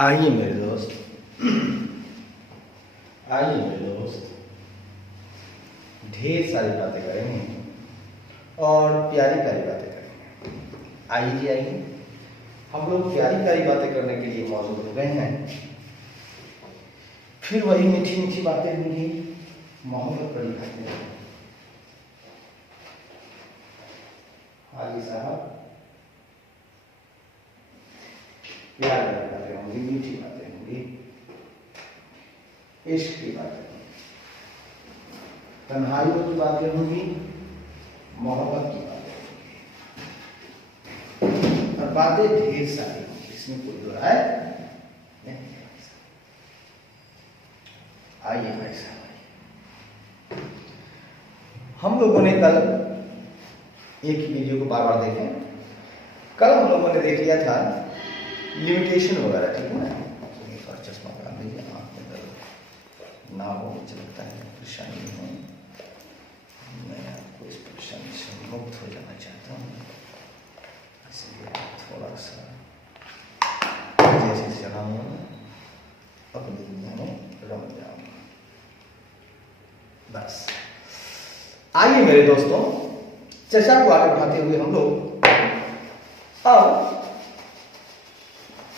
आइए मेरे दोस्त, आइए मेरे दोस्त, ढेर सारी बातें करेंगे और प्यारी प्यारी बातें करेंगे। आइए जी आइए, हम लोग प्यारी प्यारी बातें करने के लिए मौजूद हो गए हैं। फिर वही मीठी मीठी बातें होंगी, मोहब्बत बड़ी बातें। हाजी साहब, प्यार वाली बातें होंगी, मीठी बातें होंगी, इश्क की बातें होंगी, तन्हाइयों की बातें होंगी, मोहब्बत की बातें होंगी, और बातें ढेर सारी होंगी, इसमें कोई दो राय नहीं। आइए भाई साहब, हम लोगों ने कल एक ही वीडियो को बार बार देखें। कल हम लोगों ने देख लिया था लिमिटेशन वगैरह, ठीक है ना। तो चश्मा लगा लीजिए, आँख में दर्द ना हो, चलता है परेशानी हो। मैं आपको इस परेशानी से मुक्त हो जाना चाहता हूँ, इसलिए थोड़ा सा जैसे चलाऊंगा अपनी दुनिया में रम जाऊंगा बस। आइए मेरे दोस्तों, चर्चा को आगे बढ़ाते हुए हम लोग अब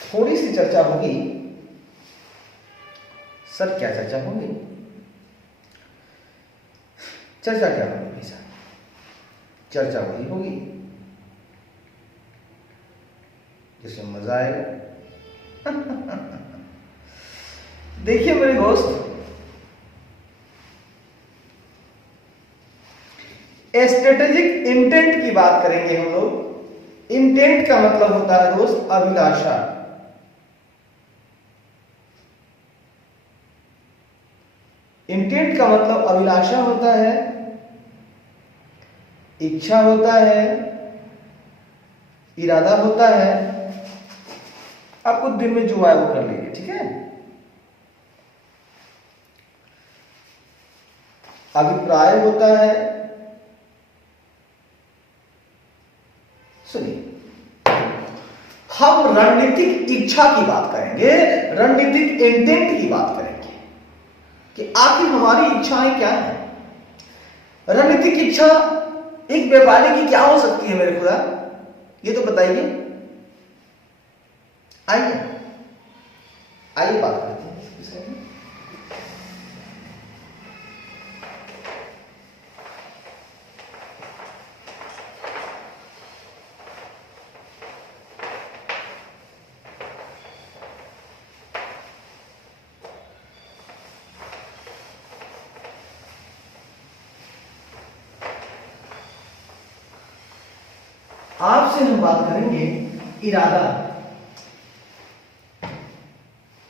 थोड़ी सी चर्चा होगी। सर क्या चर्चा होगी? चर्चा क्या होगी भाई साहब? चर्चा वही होगी जिसमें मजा आएगा। देखिए मेरे दोस्त, स्ट्रेटेजिक इंटेंट की बात करेंगे हम लोग। इंटेंट का मतलब होता है दोस्त अभिलाषा। इंटेंट का मतलब अभिलाषा होता है, इच्छा होता है, इरादा होता है। आप कुछ दिन में जो आए वो कर लीजिए, ठीक है। अभिप्राय होता है, सुनिए, हम रणनीतिक इच्छा की बात करेंगे, रणनीतिक इंटेंट की बात करेंगे कि आखिर हमारी इच्छाएं क्या है। रणनीतिक इच्छा एक व्यापारी की क्या हो सकती है मेरे खुदा, ये तो बताइए। आइए आइए बात करते हैं इस विषय में। आपसे हम बात करेंगे इरादा।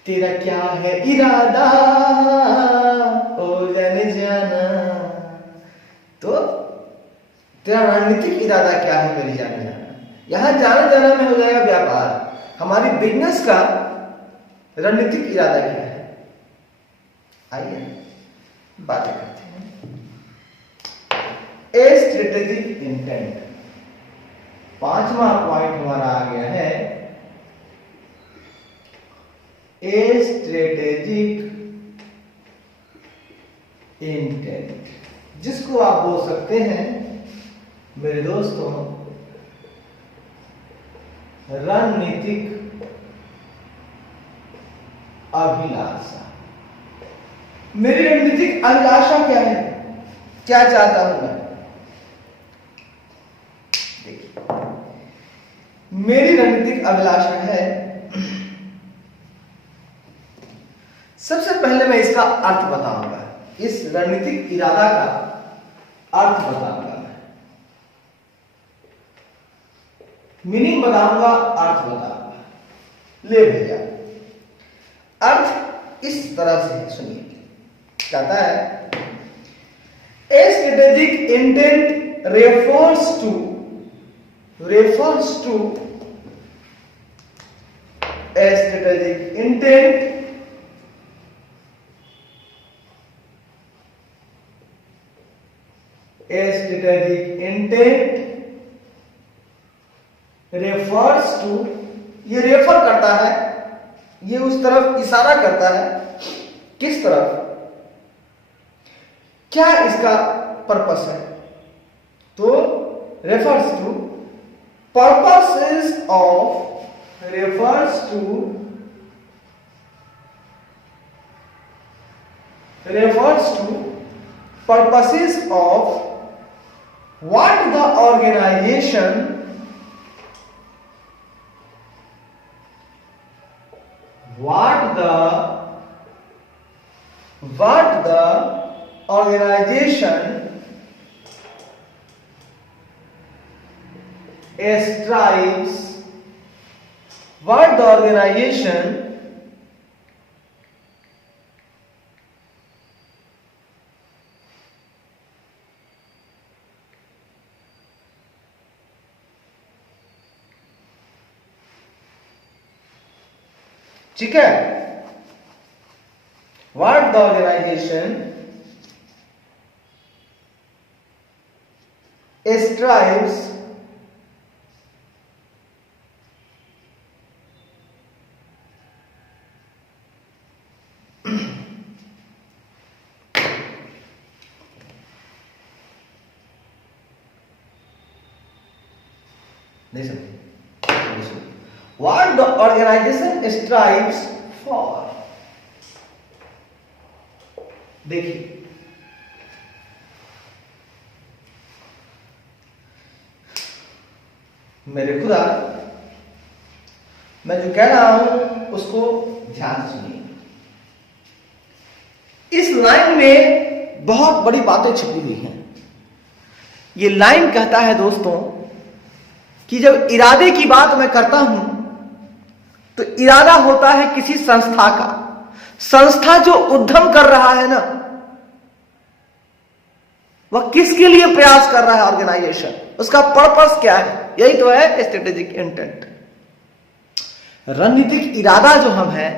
तेरा क्या है इरादा ओ जाने जाना, तो तेरा रणनीतिक इरादा क्या है मेरी जाने जाना। यहां जाना जाना में हो जाएगा व्यापार। हमारी बिजनेस का रणनीतिक इरादा क्या है, आइए बातें करते हैं। ए स्ट्रेटेजिक इंटेंट, पांचवा पॉइंट हमारा आ गया है ए स्ट्रेटेजिक इंटेंट, जिसको आप बोल सकते हैं मेरे दोस्तों रणनीतिक अभिलाषा। मेरी रणनीतिक अभिलाषा क्या है, क्या चाहता हूं मैं? मेरी रणनीतिक अभिलाषा है, सबसे पहले मैं इसका अर्थ बताऊंगा, इस रणनीतिक इरादा का अर्थ बताऊंगा, मैं मीनिंग बताऊंगा, अर्थ बताऊंगा। ले भैया, अर्थ इस तरह से है, सुनिए। कहता है ए strategic intent refers to a strategic intent refers to, ये रेफर करता है ये उस तरफ इशारा करता है। किस तरफ? क्या इसका पर्पस है? तो refers to purposes of what the organization strives ठीक है, what the organization strives what the organization strives for। देखिए, मेरे खुदा, मैं जो कह रहा हूं उसको ध्यान सुनिए। इस लाइन में बहुत बड़ी बातें छिपी हुई हैं। ये लाइन कहता है दोस्तों कि जब इरादे की बात मैं करता हूं तो इरादा होता है किसी संस्था का। संस्था जो उद्यम कर रहा है ना, वह किसके लिए प्रयास कर रहा है? ऑर्गेनाइजेशन, उसका पर्पस क्या है? यही तो है स्ट्रेटेजिक इंटेंट। रणनीतिक इरादा जो हम हैं,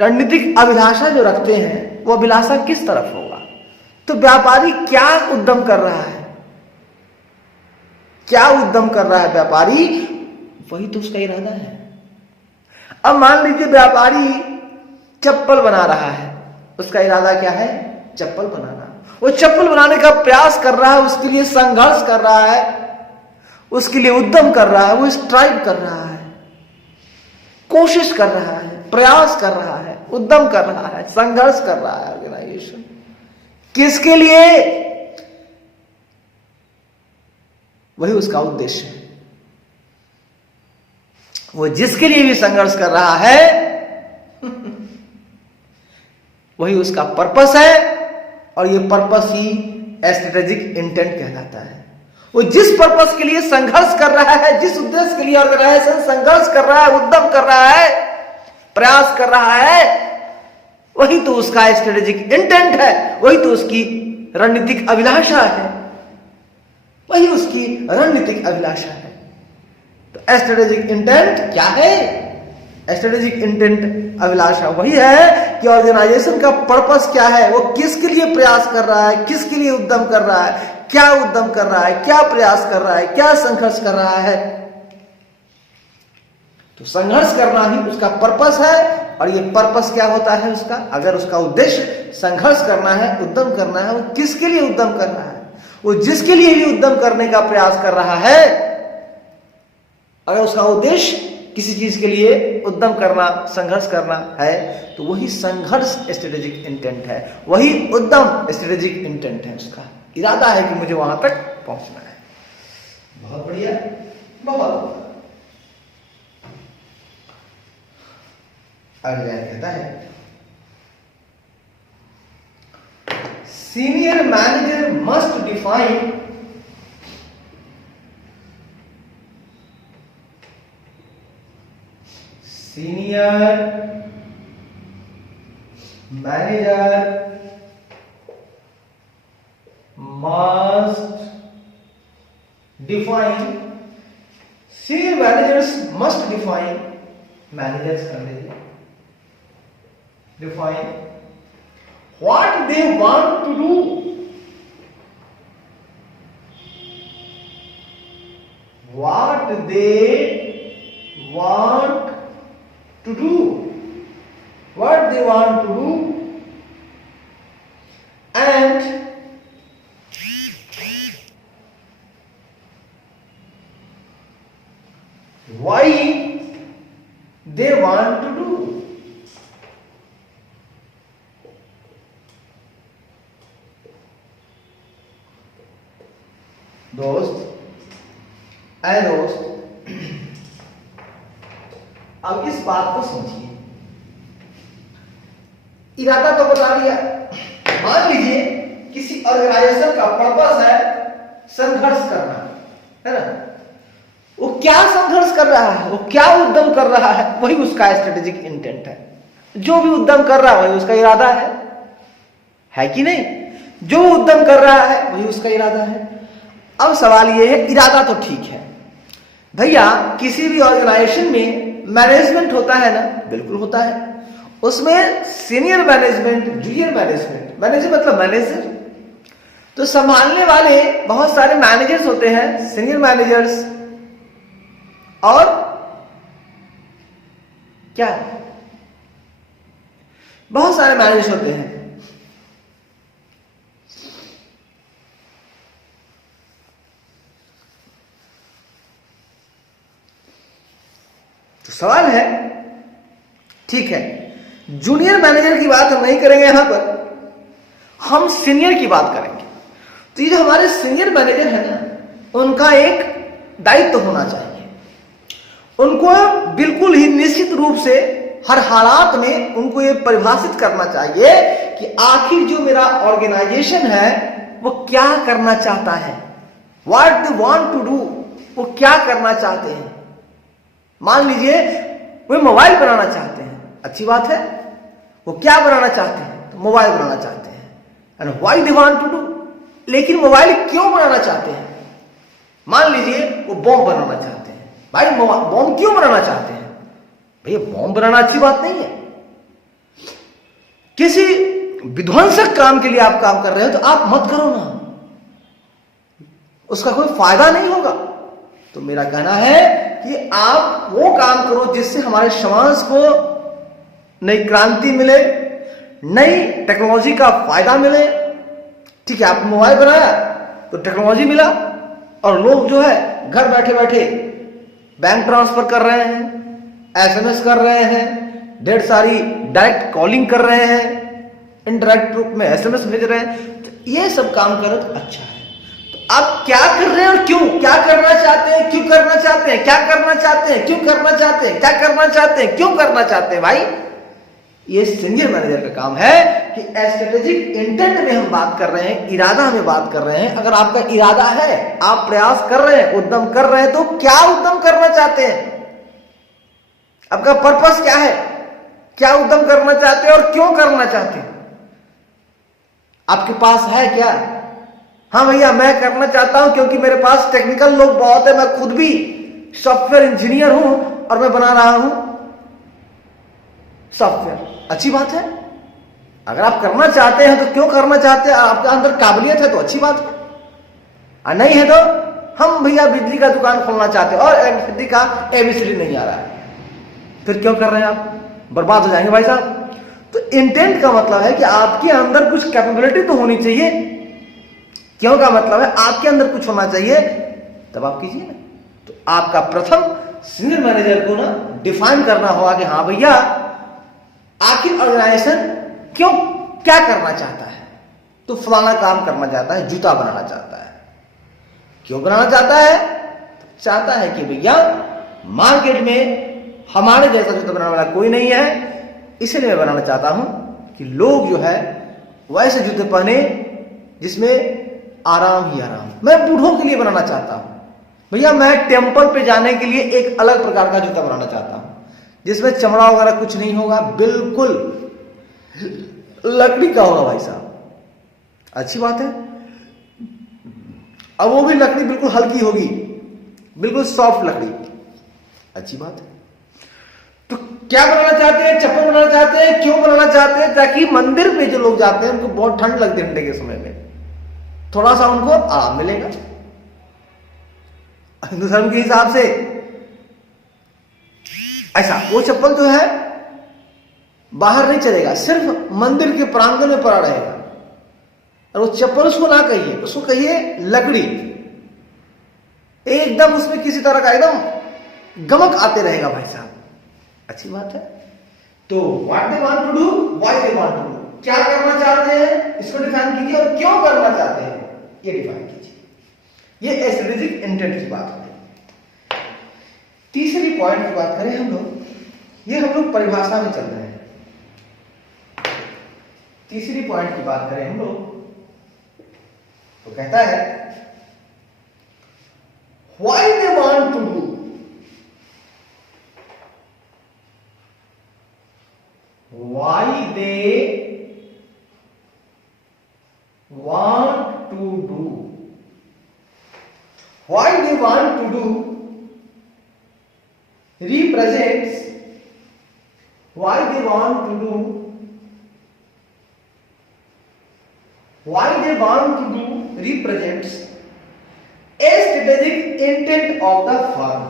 रणनीतिक अभिलाषा जो रखते हैं, वो अभिलाषा किस तरफ होगा? तो व्यापारी क्या उद्यम कर रहा है? क्या उद्यम कर रहा है व्यापारी? वही तो उसका इरादा है। अब मान लीजिए व्यापारी चप्पल बना रहा है, उसका इरादा क्या है? चप्पल बनाना। वो चप्पल बनाने का प्रयास कर रहा है, उसके लिए संघर्ष कर रहा है, उसके लिए उद्यम कर रहा है, वो स्ट्राइव कर रहा है, कोशिश कर रहा है, प्रयास कर रहा है, उद्यम कर रहा है, संघर्ष कर रहा है ऑर्गेनाइजेशन। किसके लिए? वही उसका उद्देश्य है। वो जिसके लिए भी संघर्ष कर रहा है वही उसका पर्पस है, और ये पर्पस ही स्ट्रेटेजिक इंटेंट कहलाता है। वो जिस पर्पस के लिए संघर्ष कर रहा है, जिस उद्देश्य के लिए ऑर्गेनाइजेशन संघर्ष कर रहा है, उद्यम कर रहा है, प्रयास कर रहा है, वही तो उसका स्ट्रेटेजिक इंटेंट है, वही तो उसकी रणनीतिक अभिलाषा है, वही उसकी रणनीतिक अभिलाषा है। तो स्ट्रेटेजिक इंटेंट क्या है? स्ट्रेटेजिक इंटेंट अभिलाषा वही है कि ऑर्गेनाइजेशन का पर्पस क्या है, वो किसके लिए प्रयास कर रहा है, किसके लिए उद्यम कर रहा है, क्या उद्यम कर रहा है, क्या प्रयास कर रहा है, क्या संघर्ष कर रहा है। तो संघर्ष करना ही उसका पर्पस है। और ये पर्पस क्या होता है उसका? अगर उसका उद्देश्य संघर्ष करना है, उद्यम करना है, वो किसके लिए उद्यम कर रहा है? वो जिसके लिए भी उद्यम करने का प्रयास कर रहा है, अगर उसका उद्देश्य किसी चीज के लिए उद्यम करना, संघर्ष करना है, तो वही संघर्ष स्ट्रेटेजिक इंटेंट है, वही उद्यम स्ट्रेटेजिक इंटेंट है। उसका इरादा है कि मुझे वहां तक पहुंचना है। बहुत बढ़िया, बहुत। अगला कहता है senior manager must define Senior manager must define, senior managers must define, managers कर लीजिए, define what they want to do, what they want to do, they want to do, and why they want to do. दोस्त ऐ दोस्त, अब इस बात को समझिए। इरादा तो बता दिया। मान लीजिए किसी ऑर्गेनाइजेशन का पर्पस है संघर्ष करना, है ना। वो क्या संघर्ष कर रहा है, वो क्या उद्यम कर रहा है, वही उसका स्ट्रेटेजिक इंटेंट है। जो भी उद्यम कर रहा है वही उसका इरादा है कि नहीं? जो उद्यम कर रहा है वही उसका इरादा है। अब सवाल ये है, इरादा तो ठीक है भैया, किसी भी ऑर्गेनाइजेशन में मैनेजमेंट होता है ना, बिल्कुल होता है। उसमें senior management, junior management, manager मतलब मैनेजर, तो संभालने वाले बहुत सारे मैनेजर्स होते हैं, सीनियर मैनेजर्स, और क्या बहुत सारे मैनेजर्स होते हैं। तो सवाल है, ठीक है, जूनियर मैनेजर की बात हम नहीं करेंगे यहां पर, हम सीनियर की बात करेंगे। तो ये जो हमारे सीनियर मैनेजर है ना, उनका एक दायित्व तो होना चाहिए। उनको बिल्कुल ही निश्चित रूप से हर हालात में उनको ये परिभाषित करना चाहिए कि आखिर जो मेरा ऑर्गेनाइजेशन है वो क्या करना चाहता है, what they want to do, वो क्या करना चाहते हैं। मान लीजिए वे मोबाइल बनाना चाहते हैं, अच्छी बात है। वो क्या बनाना चाहते हैं? तो मोबाइल बनाना चाहते हैं, and why they want to do. लेकिन मोबाइल क्यों बनाना चाहते हैं? मान लीजिए वो बॉम्ब बनाना चाहते हैं। भाई बॉम्ब क्यों बनाना चाहते हैं? भैया बॉम्ब बनाना अच्छी बात नहीं है। किसी विध्वंसक काम के लिए आप काम कर रहे हो तो आप मत करो ना, उसका कोई फायदा नहीं होगा। तो मेरा कहना है कि आप वो काम करो जिससे हमारे समाज को नई क्रांति मिले, नई टेक्नोलॉजी का फायदा मिले। ठीक है, आप मोबाइल बनाया तो टेक्नोलॉजी मिला, और लोग जो है घर बैठे बैठे बैंक ट्रांसफर कर रहे हैं, एसएमएस कर रहे हैं, ढेर सारी डायरेक्ट कॉलिंग कर रहे हैं, इनडायरेक्ट रूप में एसएमएस भेज रहे हैं। तो ये सब काम करो तो अच्छा है। तो आप क्या कर रहे हैं और क्यों, क्या करना चाहते हैं, क्यों करना चाहते हैं, क्या करना चाहते हैं, क्यों करना चाहते हैं, क्या करना चाहते हैं, क्यों करना चाहते हैं। भाई ये सीनियर मैनेजर का काम है कि स्ट्रेटेजिक इंटेंट में हम बात कर रहे हैं, इरादा में बात कर रहे हैं। अगर आपका इरादा है, आप प्रयास कर रहे हैं, उद्यम कर रहे हैं, तो क्या उद्यम करना चाहते हैं, आपका पर्पस क्या है, क्या उद्यम करना चाहते हैं और क्यों करना चाहते हैं। आपके पास है क्या? हाँ भैया मैं करना चाहता हूं क्योंकि मेरे पास टेक्निकल लोग बहुत है, मैं खुद भी सॉफ्टवेयर इंजीनियर हूं और मैं बना रहा हूं सॉफ्टवेयर। अच्छी बात है। अगर आप करना चाहते हैं तो क्यों करना चाहते हैं, आपके अंदर काबिलियत है तो अच्छी बात है, और नहीं है तो हम भैया बिजली का दुकान खोलना चाहते हैं और इलेक्ट्रिसिटी का एबीसीडी नहीं आ रहा है, फिर क्यों कर रहे हैं आप? बर्बाद हो जाएंगे भाई साहब। तो इंटेंट का मतलब है कि आपके अंदर कुछ कैपेबिलिटी तो होनी चाहिए। क्यों का मतलब है आपके अंदर कुछ होना चाहिए, तब आप कीजिए ना। तो आपका प्रथम सीनियर मैनेजर को ना डिफाइन करना होगा कि हाँ भैया आखिर ऑर्गेनाइजेशन क्यों क्या करना चाहता है। तो फलाना काम करना चाहता है, जूता बनाना चाहता है। क्यों बनाना चाहता है? चाहता है कि भैया मार्केट में हमारे जैसा जूता बनाने वाला कोई नहीं है, इसलिए मैं बनाना चाहता हूं कि लोग जो है वैसे जूते पहने जिसमें आराम ही आराम। मैं बूढ़ों के लिए बनाना चाहता हूं भैया, मैं टेंपल पे जाने के लिए एक अलग प्रकार का जूता बनाना चाहता हूं जिसमें चमड़ा वगैरह कुछ नहीं होगा, बिल्कुल लकड़ी का होगा भाई साहब। अच्छी बात है। अब वो भी लकड़ी बिल्कुल हल्की होगी, बिल्कुल सॉफ्ट लकड़ी। अच्छी बात है। तो क्या बनाना चाहते हैं? चप्पल बनाना चाहते हैं। क्यों बनाना चाहते हैं? ताकि मंदिर पे जो लोग जाते हैं उनको बहुत ठंड लगती है, ठंडे के समय में थोड़ा सा उनको आराम मिलेगा। हिंदू धर्म के हिसाब से ऐसा वो चप्पल जो है बाहर नहीं चलेगा, सिर्फ मंदिर के प्रांगण में पड़ा रहेगा। और वो चप्पल उसको ना कहिए, उसको कहिए लकड़ी, एकदम उसमें किसी तरह का एकदम गमक आते रहेगा भाई साहब। अच्छी बात है। तो what they want to do, why they want to do, क्या करना चाहते हैं इसको डिफाइन कीजिए, और क्यों करना चाहते हैं ये डिफाइन कीजिए। ये स्ट्रेटेजिक इंटेंट की बात है। तीसरी पॉइंट की बात करें हम लोग, ये हम लोग परिभाषा में चल रहे हैं। तीसरी पॉइंट की बात करें हम लोग तो कहता है why they want to do, why they want to do, why they want to do represents, why they want to do, why they want to do represents a strategic intent of the firm.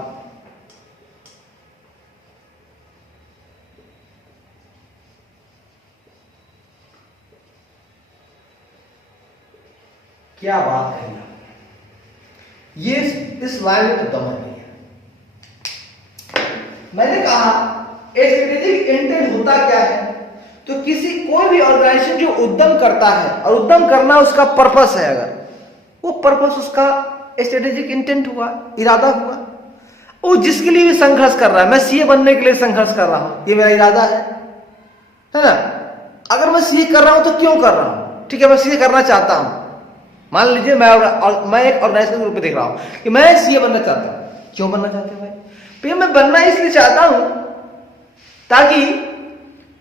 क्या बात कही आपने, ये इस line में तो दम नहीं है। मैंने कहा स्ट्रेटेजिक इंटेंट होता क्या है, तो किसी कोई भी ऑर्गेनाइजेशन जो उद्यम करता है, और उद्यम करना उसका पर्पस है, अगर वो पर्पस उसका स्ट्रेटेजिक इंटेंट हुआ, इरादा हुआ, वो जिसके लिए भी संघर्ष कर रहा है, मैं सीए बनने के लिए संघर्ष कर रहा हूं, ये मेरा इरादा है ना। अगर मैं सीए कर रहा हूं तो क्यों कर रहा हूं, ठीक है, मैं सीए करना चाहता हूं, मान लीजिए मैं एक ऑर्गेनाइजेशन के रूप में देख रहा हूं कि मैं सीए बनना चाहता हूं। क्यों बनना चाहते हो भाई? तो मैं बनना इसलिए चाहता हूं ताकि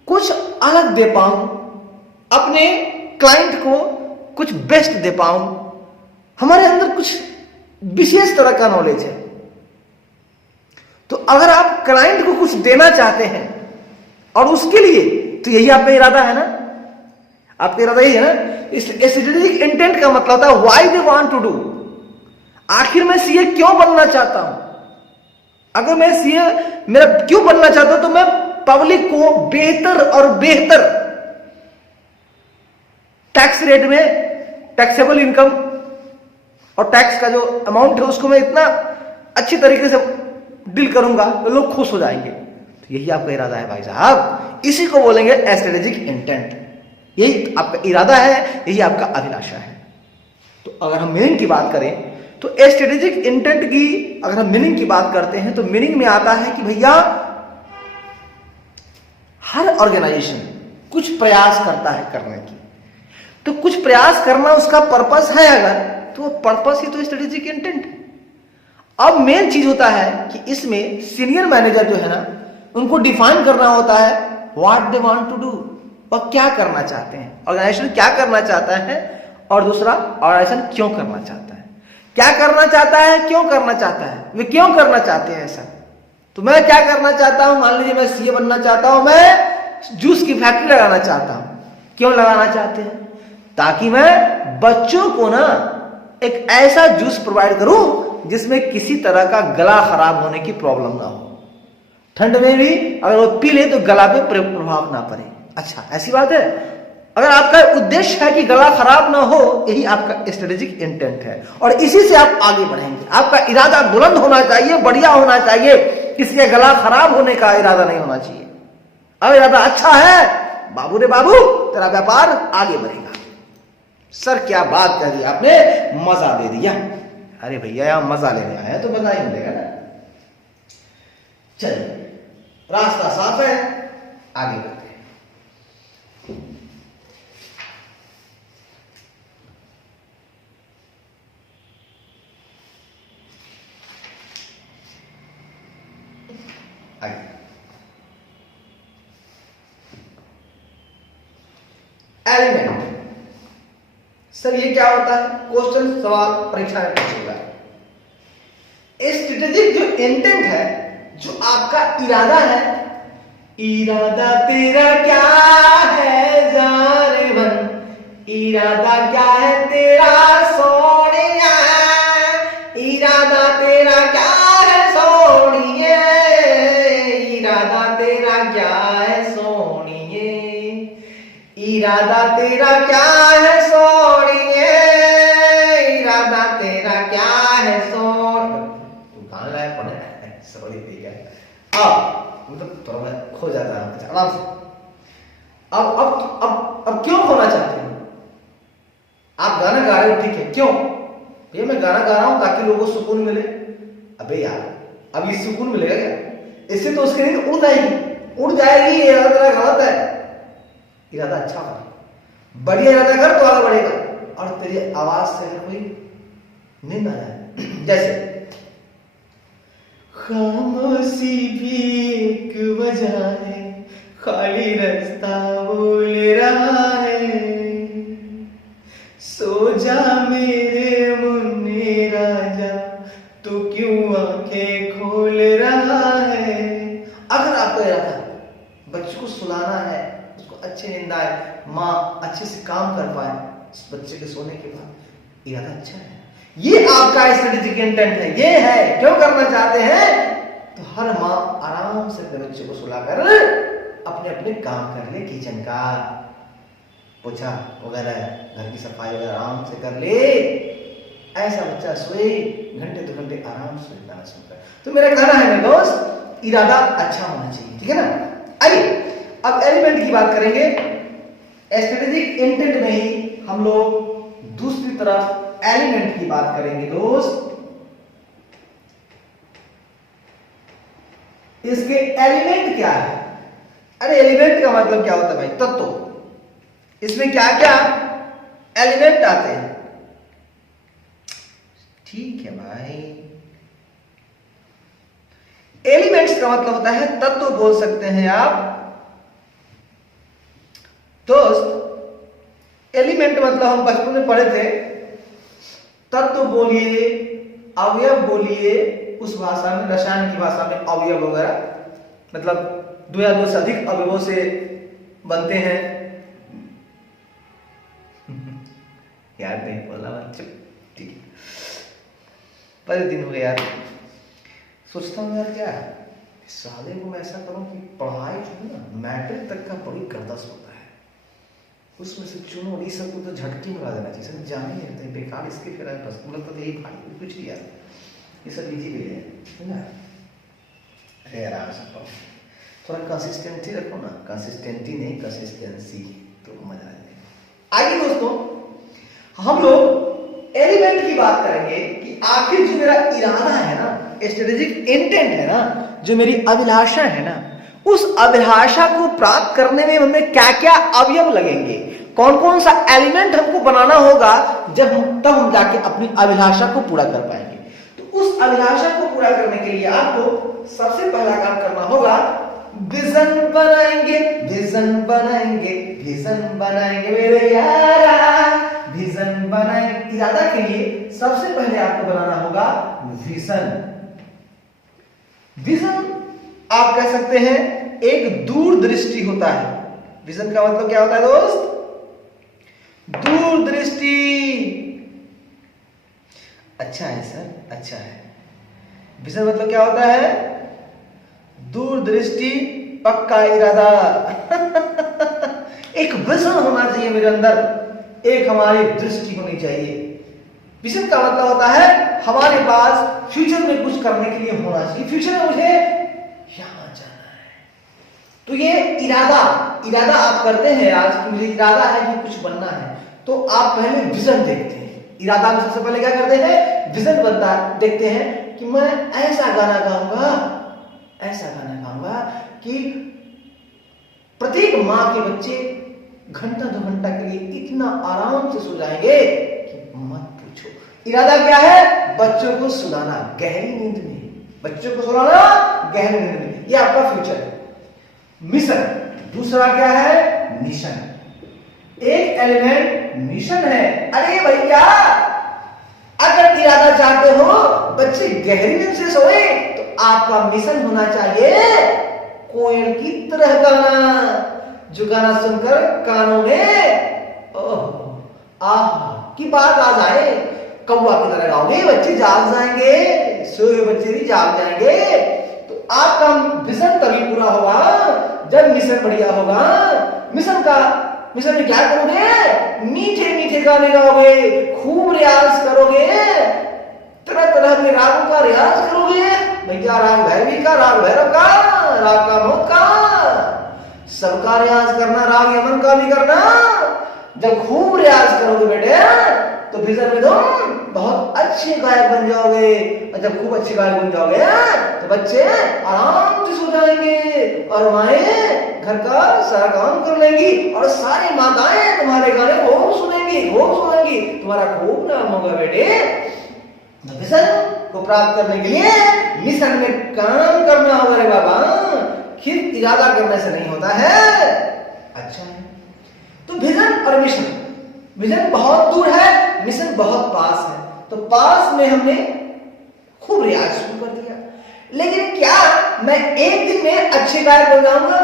कुछ अलग दे पाऊं, अपने क्लाइंट को कुछ बेस्ट दे पाऊं, हमारे अंदर कुछ विशेष तरह का नॉलेज है। तो अगर आप क्लाइंट को कुछ देना चाहते हैं और उसके लिए, तो यही आपका इरादा है ना, आपका इरादा यही है ना। स्ट्रेटेजिक इंटेंट का मतलब होता है why they want to do, आखिर मैं सीए क्यों बनना चाहता हूं। अगर मैं सीए मेरा क्यों बनना चाहता हूं, तो मैं पब्लिक को बेहतर और बेहतर टैक्स रेट में, टैक्सेबल इनकम और टैक्स का जो अमाउंट है उसको मैं इतना अच्छी तरीके से डील करूंगा तो लोग खुश हो जाएंगे। तो यही आपका इरादा है भाई साहब, इसी को बोलेंगे स्ट्रेटेजिक इंटेंट। यही आपका इरादा है, यही आपका अभिलाषा है। तो अगर हम मीनिंग की बात करें तो स्ट्रेटेजिक इंटेंट की अगर हम मीनिंग की बात करते हैं तो मीनिंग में आता है कि भैया हर ऑर्गेनाइजेशन कुछ प्रयास करता है करने की, तो कुछ प्रयास करना उसका पर्पस है, अगर तो वो पर्पस ही तो स्ट्रेटेजिक इंटेंट है। अब मेन चीज होता है कि इसमें सीनियर मैनेजर जो है ना, उनको डिफाइन करना होता है what they want to do, और क्या करना चाहते हैं, ऑर्गेनाइजेशन क्या करना चाहता है, और दूसरा ऑर्गेनाइजेशन क्यों करना चाहता है। क्या करना चाहता है, क्यों करना चाहता है, वे क्यों करना चाहते हैं ऐसा। तो मैं क्या करना चाहता हूं, मान लीजिए मैं सीए बनना चाहता हूं, मैं जूस की फैक्ट्री लगाना चाहता हूं। क्यों लगाना चाहते हैं, ताकि मैं बच्चों को ना एक ऐसा जूस प्रोवाइड करूं जिसमें किसी तरह का गला खराब होने की प्रॉब्लम ना हो, ठंड में भी अगर वो पी ले तो गला पे प्रभाव ना पड़े। अच्छा, ऐसी बात है। अगर आपका उद्देश्य है कि गला खराब ना हो, यही आपका स्ट्रेटेजिक इंटेंट है, और इसी से आप आगे बढ़ेंगे। आपका इरादा बुलंद होना चाहिए, बढ़िया होना चाहिए, किसी का गला खराब होने का इरादा नहीं होना चाहिए। अब इरादा अच्छा है, बाबू रे बाबू, तेरा व्यापार आगे बढ़ेगा। सर क्या बात कर दी आपने, मजा दे दिया। अरे भैया यहां मजा लेने आए हैं तो मजा ही मिलेगा ना। चलिए, रास्ता साफ है, आगे बढ़ते हैं। एलिमेंट, सर ये क्या होता है, क्वेश्चन सवाल परीक्षा में पूछेगा। स्ट्रेटेजिक जो इंटेंट है, जो आपका इरादा है, इरादा तेरा क्या है जाने मन, इरादा क्या है तेरा सोनिया, इरादा तेरा क्या है सोनिए, इरादा तेरा क्या है सोनिए। इरादा तेरा क्या है सोनिए, इरादा तेरा क्या है सोन, तू गाना लाया पड़े सॉरी ठीक है। अब मतलब थोड़ा मैं खो जाता हूँ। अच्छा आराम से। अब क्यों खोना चाहते हो? आप गाना गा रहे हो ठीक है, क्यों? भैया मैं गाना गा रहा हूं ताकि लोगों को सुकून मिले। अबे यार अब ये सुकून मिलेगा क्या? इससे तो उसकी नींद उड़ जाएगी, उड़ जाएगी। ये इरादा तेरा गलत है। इरादा अच्छा कर, बढ़िया इरादा कर तो आगे बढ़ेगा। और तेरी आवाज से अगर कोई नींद आ जाए, जैसे खामोशी भी एक वजह है, खाली रास्ता बोल रहा है, सो जा मेरे मुन्ने राजा, तू क्यों आंखें खोल रहा है। अगर आपको इरादा बच्चे को सुलाना है, उसको अच्छी नींद आए, माँ अच्छे से काम कर पाए उस बच्चे के सोने के बाद, इरादा अच्छा है, ये आपका स्ट्रेटेजिक इंटेंट है, ये है क्यों करना चाहते हैं। तो हर माँ आराम से अपने बच्चे को सुलाकर अपने अपने काम कर ले, किचन का पोछा वगैरह, घर की सफाई वगैरह आराम से कर ले। ऐसा बच्चा सोए घंटे 2 घंटे आराम से गाना सुनता है। तो मेरा कहना है मेरे दोस्त, इरादा अच्छा होना चाहिए, ठीक है ना। आइए अब एलिमेंट की बात करेंगे। स्ट्रेटेजिक इंटेंट में ही हम लोग दूसरी तरफ एलिमेंट की बात करेंगे दोस्त। इसके एलिमेंट क्या है? अरे एलिमेंट का मतलब क्या होता है भाई? तत्व। इसमें क्या क्या एलिमेंट आते हैं? ठीक है भाई, एलिमेंट्स का मतलब होता है तत्व, बोल सकते हैं आप दोस्त। एलिमेंट मतलब हम बचपन में पढ़े थे, तत्व बोलिए, अवयव बोलिए, उस भाषा में रसायन की भाषा में अवयव वगैरह मतलब 2 या 2 से अधिक अवयवों से बनते हैं। यार नहीं बोला बच्चों, ठीक है। पहले दिन हो गया यार, सोचता हूँ यार क्या साले को मैं ऐसा करूं कि पढ़ाई जो है ना मैट्रिक तक का बड़ी करदस होता है, उसमें से चुनो, ये सब को तो झटकी मिला देना चाहिए, सब जाने नहीं रहते बेकार इसके फिर बस मतलब तो यही भाई कुछ नहीं यार, ये सब इजी भी है ना। अरे आराम से पढ़ो, थोड़ा कंसिस्टेंसी रखो ना, कंसिस्टेंसी नहीं कंसिस्टेंसी, तो मजा आ जाएगा। आइए दोस्तों हम लोग एलिमेंट की बात करेंगे कि आखिर जो मेरा इरादा है ना, स्ट्रेटेजिक इंटेंट है ना, जो मेरी अभिलाषा है ना, उस अभिलाषा को प्राप्त करने में हमें क्या क्या अवयव लगेंगे, कौन कौन सा एलिमेंट हमको बनाना होगा, तब हम जाके अपनी अभिलाषा को पूरा कर पाएंगे। तो उस अभिलाषा को पूरा करने के लिए आपको सबसे पहला काम करना होगा, विजन बनाएंगे, विजन बनाएंगे, विजन बनाएंगे मेरे यारा, विजन बनाएंगे। इरादा के लिए सबसे पहले आपको बनाना होगा विजन। विजन आप कह सकते हैं एक दूरदृष्टि होता है। विजन का मतलब क्या होता है दोस्त? दूरदृष्टि। अच्छा है सर, अच्छा है। विजन मतलब क्या होता है? दूरदृष्टि, पक्का इरादा। एक विजन होना चाहिए मेरे अंदर, एक हमारी दृष्टि होनी चाहिए। विजन का मतलब होता है हमारे पास फ्यूचर में कुछ करने के लिए होना चाहिए, फ्यूचर में मुझे यहां जाना है। तो ये इरादा आप करते हैं आज कि मुझे इरादा है कि कुछ बनना है, तो आप पहले विजन देखते हैं। इरादा में सबसे पहले क्या करते हैं? विजन बनता देखते हैं कि मैं ऐसा गाना गाऊंगा, ऐसा गाना गाऊंगा कि प्रत्येक मां के बच्चे घंटा 2 घंटा के लिए इतना आराम से सो जाएंगे कि मत पूछो। इरादा क्या है? बच्चों को सुलाना गहरी नींद में, बच्चों को सुलाना गहरी नींद में, ये आपका फ्यूचर है। मिशन दूसरा क्या है? मिशन। एक एलिमेंट मिशन है। अरे भैया अगर इरादा चाहते हो बच्चे गहरी नींद से सोए तो आपका मिशन होना चाहिए कोयल की तरह गाना, जो गाना सुनकर कानों में की बात आ जाए, कौवा की तरह गाओगे बच्चे जाग जाएंगे, सोए बच्चे भी जाग जाएंगे। तो आपका मिशन तभी पूरा होगा जब मिशन बढ़िया होगा। मिशन का मिशन में क्या करोगे? मीठे मीठे गाने गाओगे, खूब रियाज करोगे, तरह तरह के रागों का रियाज करोगे। भैया राग भैरवी का, राग भैरव का, राग कामोद का, सबका रियाज करना, राग यमन का भी करना। जब खूब रियाज करोगे बेटे तो फ्यूचर में तुम बहुत अच्छे गायक बन जाओगे। और जब खूब अच्छे गायक बन जाओगे तो बच्चे आराम से सो जाएंगे और माएं घर का सारा काम कर लेंगी और सारी माताएं तुम्हारे गाने खूब सुनेंगी, खूब सुनेंगी, तुम्हारा खूब नाम होगा बेटे। मिशन को प्राप्त करने के लिए मिशन में काम करना होगा रे बाबा, फिर इरादा करने से नहीं होता है। अच्छा है, तो विजन और मिशन, विजन बहुत दूर है, मिशन बहुत पास है। तो पास में हमने खूब रियाज शुरू कर दिया, लेकिन क्या मैं एक दिन में अच्छे गायक बन जाऊंगा?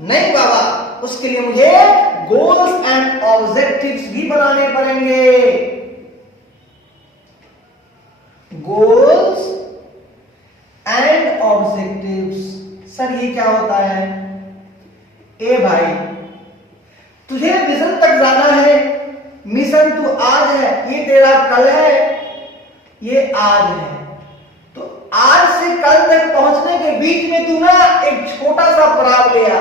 नहीं बाबा, उसके लिए मुझे गोल्स एंड ऑब्जेक्टिव्स भी बनाने पड़ेंगे। गोल्स एंड ऑब्जेक्टिव्स, सर ये क्या होता है? ए भाई, तुझे विजन तक जाना है, मिशन तू आज है, ये तेरा कल है, ये आज है। तो आज से कल तक पहुंचने के बीच में तू ना एक छोटा सा पड़ाव लिया।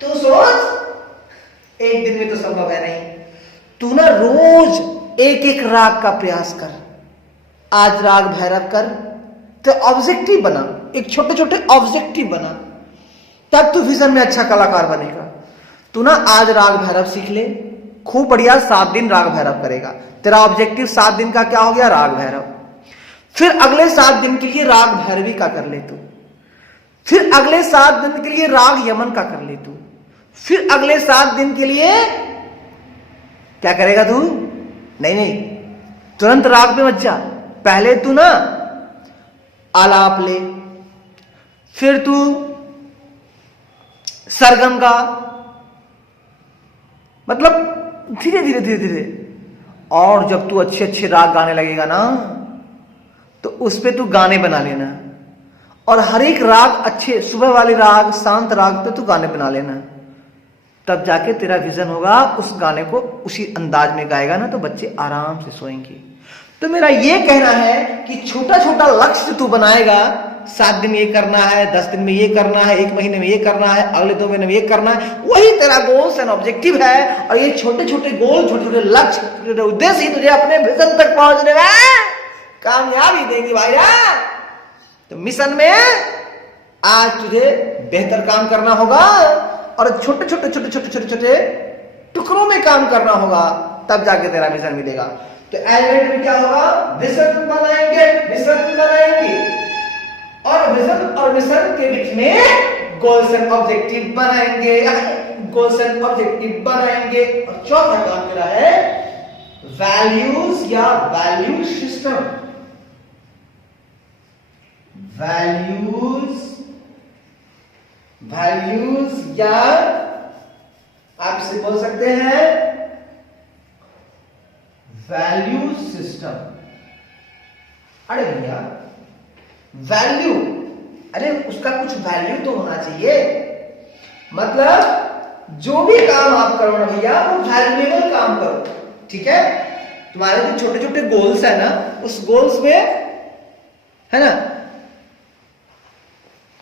तू सोच, एक दिन में तो संभव है नहीं। तू ना रोज एक एक राग का प्रयास कर। आज राग भैरव कर, तो ऑब्जेक्टिव बना, एक छोटे छोटे ऑब्जेक्टिव बना, तब तू विजन में अच्छा कलाकार बनेगा। तू ना आज राग भैरव सीख ले, खूब बढ़िया 7 दिन राग भैरव करेगा। तेरा ऑब्जेक्टिव 7 दिन का क्या हो गया? राग भैरव। फिर अगले 7 दिन के लिए राग भैरवी का कर ले तू। फिर अगले 7 दिन के लिए राग यमन का कर ले तू। फिर अगले 7 दिन के लिए क्या करेगा तू? नहीं नहीं, तुरंत राग पे मत जा। पहले तू ना आलाप ले, फिर तू सरगम का, मतलब धीरे धीरे धीरे धीरे। और जब तू अच्छे अच्छे राग गाने लगेगा ना, तो उस पे तू गाने बना लेना। और हर एक राग अच्छे, सुबह वाले राग, शांत राग पे तू गाने बना लेना। तब जाके तेरा विजन होगा, उस गाने को उसी अंदाज में गाएगा ना, तो बच्चे आराम से सोएंगे। तो मेरा ये कहना है कि छोटा छोटा लक्ष्य तू बनाएगा, 7 दिन ये करना है, 10 दिन में ये करना है, 1 महीने में ये करना है, अगले 2 महीने में ये करना है, वही तेरा गोल्स एंड ऑब्जेक्टिव है। और ये छोटे छोटे गोल, छोटे छोटे लक्ष्य, छोटे छोटे उद्देश्य ही तुझे अपने विजन तक पहुंचने में कामयाबी देंगे भाई। तो मिशन में आज तुझे बेहतर काम करना होगा और छोटे छोटे छोटे छोटे छोटे छोटे टुकड़ों में काम करना होगा, तब जाके तेरा मिशन मिलेगा। तो एलिमेंट में क्या होगा? विजन बनाएंगे, मिशन बनाएंगे, और विजन और मिशन के बीच में गोल्स एंड ऑब्जेक्टिव बनाएंगे, गोल्स एंड ऑब्जेक्टिव बनाएंगे। और चौथा काम मेरा है वैल्यूज या वैल्यू सिस्टम। वैल्यूज या आप इसे बोल सकते हैं वैल्यू सिस्टम। अरे भैया वैल्यू, अरे उसका कुछ वैल्यू तो होना चाहिए। मतलब जो भी काम आप करो ना भैया, वो वैल्यूएबल काम करो, ठीक है? तुम्हारे जो छोटे छोटे गोल्स है ना, उस गोल्स में है ना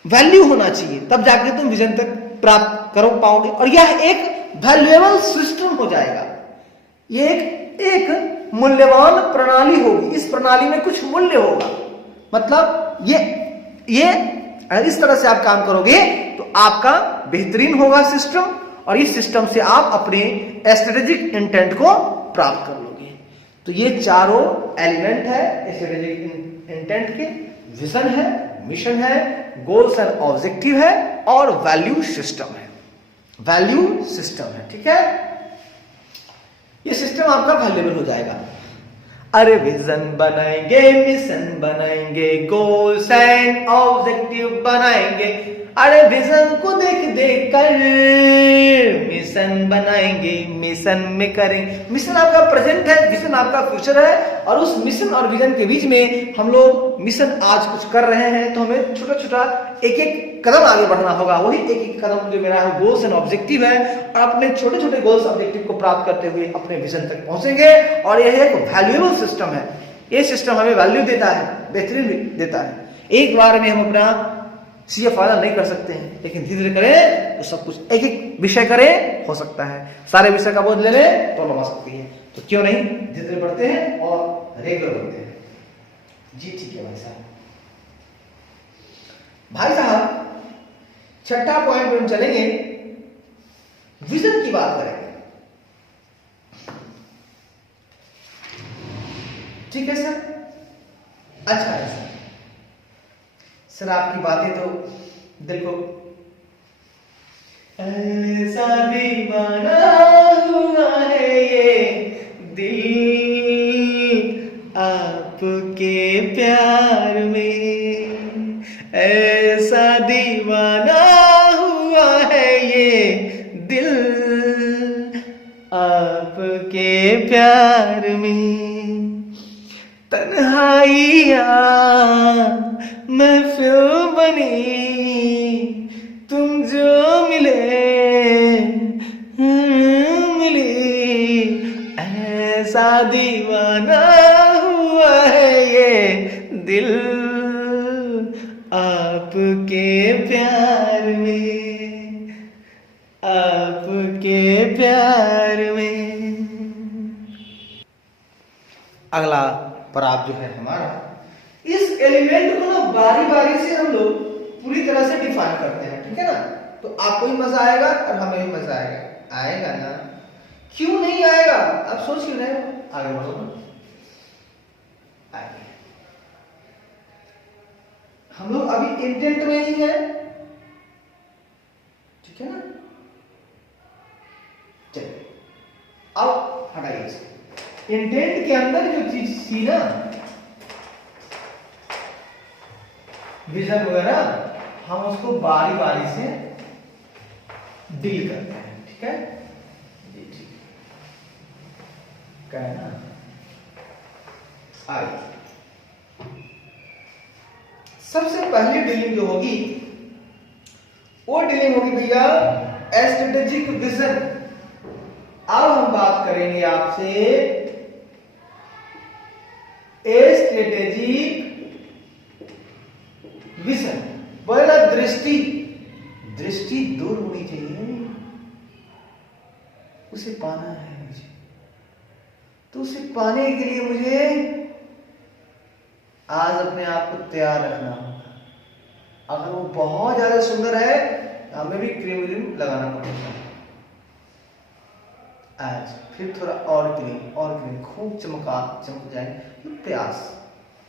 वैल्यू होना चाहिए, तब जाके तुम विजन तक प्राप्त करो पाओगे। और यह एक वैल्यूएबल सिस्टम हो जाएगा, ये एक मूल्यवान प्रणाली होगी। इस प्रणाली में कुछ मूल्य होगा, मतलब ये अगर इस तरह से आप काम करोगे तो आपका बेहतरीन होगा सिस्टम, और इस सिस्टम से आप अपने स्ट्रेटेजिक इंटेंट को प्राप्त कर लोगे। तो ये चारों एलिमेंट है स्ट्रेटेजिक इंटेंट के, विजन है, मिशन है, गोल्स एंड ऑब्जेक्टिव है, और वैल्यू सिस्टम है। वैल्यू सिस्टम है, ठीक है? ये सिस्टम आपका वैल्यूएबल हो जाएगा। अरे विजन बनाएंगे, मिशन बनाएंगे, गोल्स एंड ऑब्जेक्टिव बनाएंगे, अरे विजन को देख देख कर मिशन बनाएंगे, मिशन में करेंगे। मिशन आपका प्रेजेंट है, विजन आपका फ्यूचर है, और उस मिशन और विजन के बीच में हम लोग मिशन आज कुछ कर रहे हैं, तो हमें छोटा छोटा एक एक कदम आगे बढ़ना होगा, वही एक एक कदम जो मेरा गोल्स एंड ऑब्जेक्टिव है, और अपने छोटे छोटे गोल्स ऑब्जेक्टिव को प्राप्त करते हुए अपने विजन तक पहुंचेंगे। और यह एक वैल्यूएबल सिस्टम है, ये सिस्टम हमें वैल्यू देता है, बेहतरीन देता है। एक बार में हम अपना सीए फाइनल नहीं कर सकते हैं, लेकिन धीरे धीरे करें तो सब कुछ, एक एक विषय करें हो सकता है, सारे विषय का बोझ ले लें तो लगा सकती है, तो क्यों नहीं धीरे धीरे बढ़ते हैं और रेगुलर बनते हैं। जी ठीक है भाई साहब। भाई साहब छठा पॉइंट पे हम चलेंगे, विजन की बात करेंगे। ठीक है सर, अच्छा है सर, आपकी बातें तो दिल को, ऐसा दीवाना हुआ है ये दिल आपके प्यार में, ऐसा दीवाना हुआ है ये दिल आपके प्यार में। तन्हाइयाँ महफिल बनी, तुम जो मिली, ऐसा दीवाना हुआ है ये दिल आपके प्यार में, आपके प्यार में। अगला पराग जो है हमारा, इस एलिमेंट को ना बारी बारी से हम लोग पूरी तरह से डिफाइन करते हैं, ठीक है ना। तो आपको भी मजा आएगा और हमें भी मजा आएगा, आएगा ना, क्यों नहीं आएगा, आप सोच क्यों रहे हो, आगे बढ़ो आगे। हम लोग अभी इंटेंट में ही है, ठीक है ना। चलिए अब हटाइए इसको, इंटेंट के अंदर जो चीज थी ना, विजन वगैरह, हम उसको बारी बारी से डील करते हैं, ठीक है जी, ठीक है ना। आइए, सबसे पहली डीलिंग जो होगी वो डीलिंग होगी भैया स्ट्रेटेजिक विजन। अब हम बात करेंगे आपसे स्ट्रेटेजिक विजन। पहला दृष्टि, दृष्टि दूर होनी चाहिए, उसे पाना है मुझे, तो उसे पाने के लिए मुझे आज अपने आप को तैयार रखना होगा। अगर वो बहुत ज्यादा सुंदर है हमें भी क्रीम व्रीम लगाना पड़ेगा, आज फिर थोड़ा और क्रीम खूब चमक जाए, प्रयास,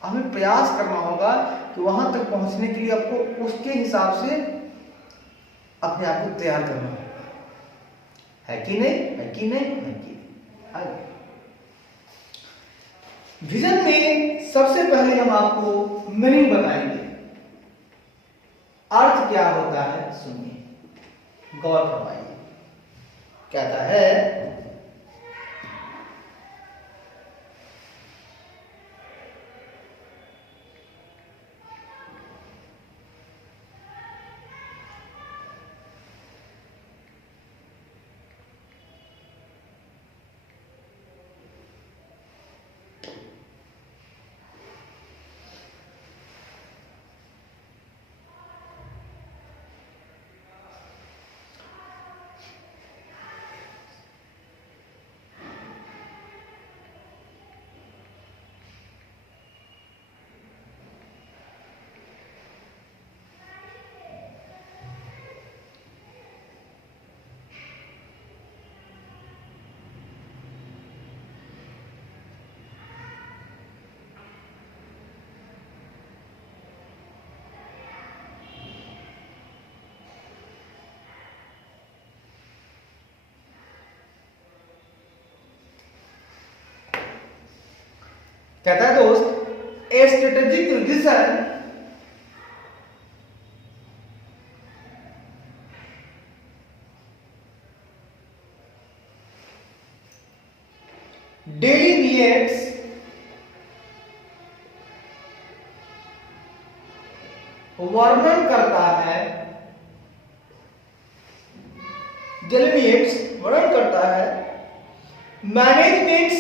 हमें प्रयास करना होगा कि वहां तक पहुंचने के लिए आपको उसके हिसाब से अपने आप को तैयार करना होगा, है कि नहीं, है कि नहीं, है कि नहीं। आगे विजन में सबसे पहले हम आपको मीनिंग बताएंगे, अर्थ क्या होता है, सुनिए, गौर फरमाइए। कहता है कहता है दोस्त, ए स्ट्रेटेजिक विजन delineates वर्णन करता है delineates वर्णन करता है मैनेजमेंट्स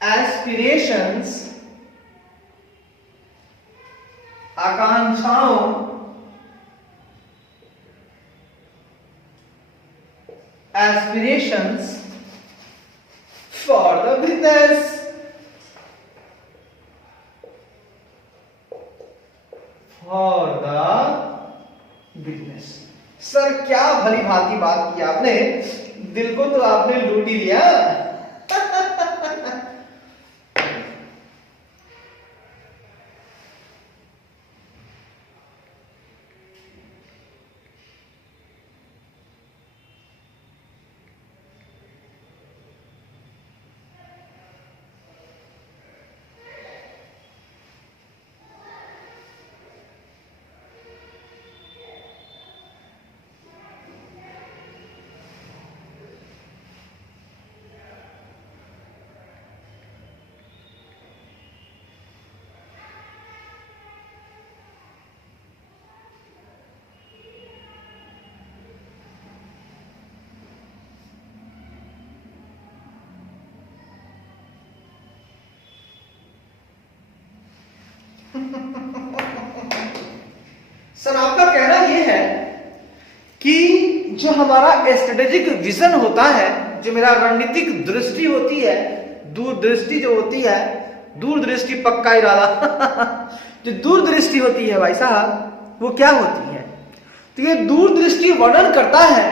एस्पिरेशंस आकांक्षाओं aspirations for the business sir क्या भली भांति बात की आपने, दिल को तो आपने लूट ही लिया। सर आपका कहना यह है कि जो हमारा स्ट्रेटेजिक विजन होता है, जो मेरा रणनीतिक दृष्टि होती है, दूरदृष्टि जो होती है, दूरदृष्टि पक्का इरादा जो दूरदृष्टि होती है भाई साहब, वो क्या होती है? तो ये दूरदृष्टि वर्णन करता है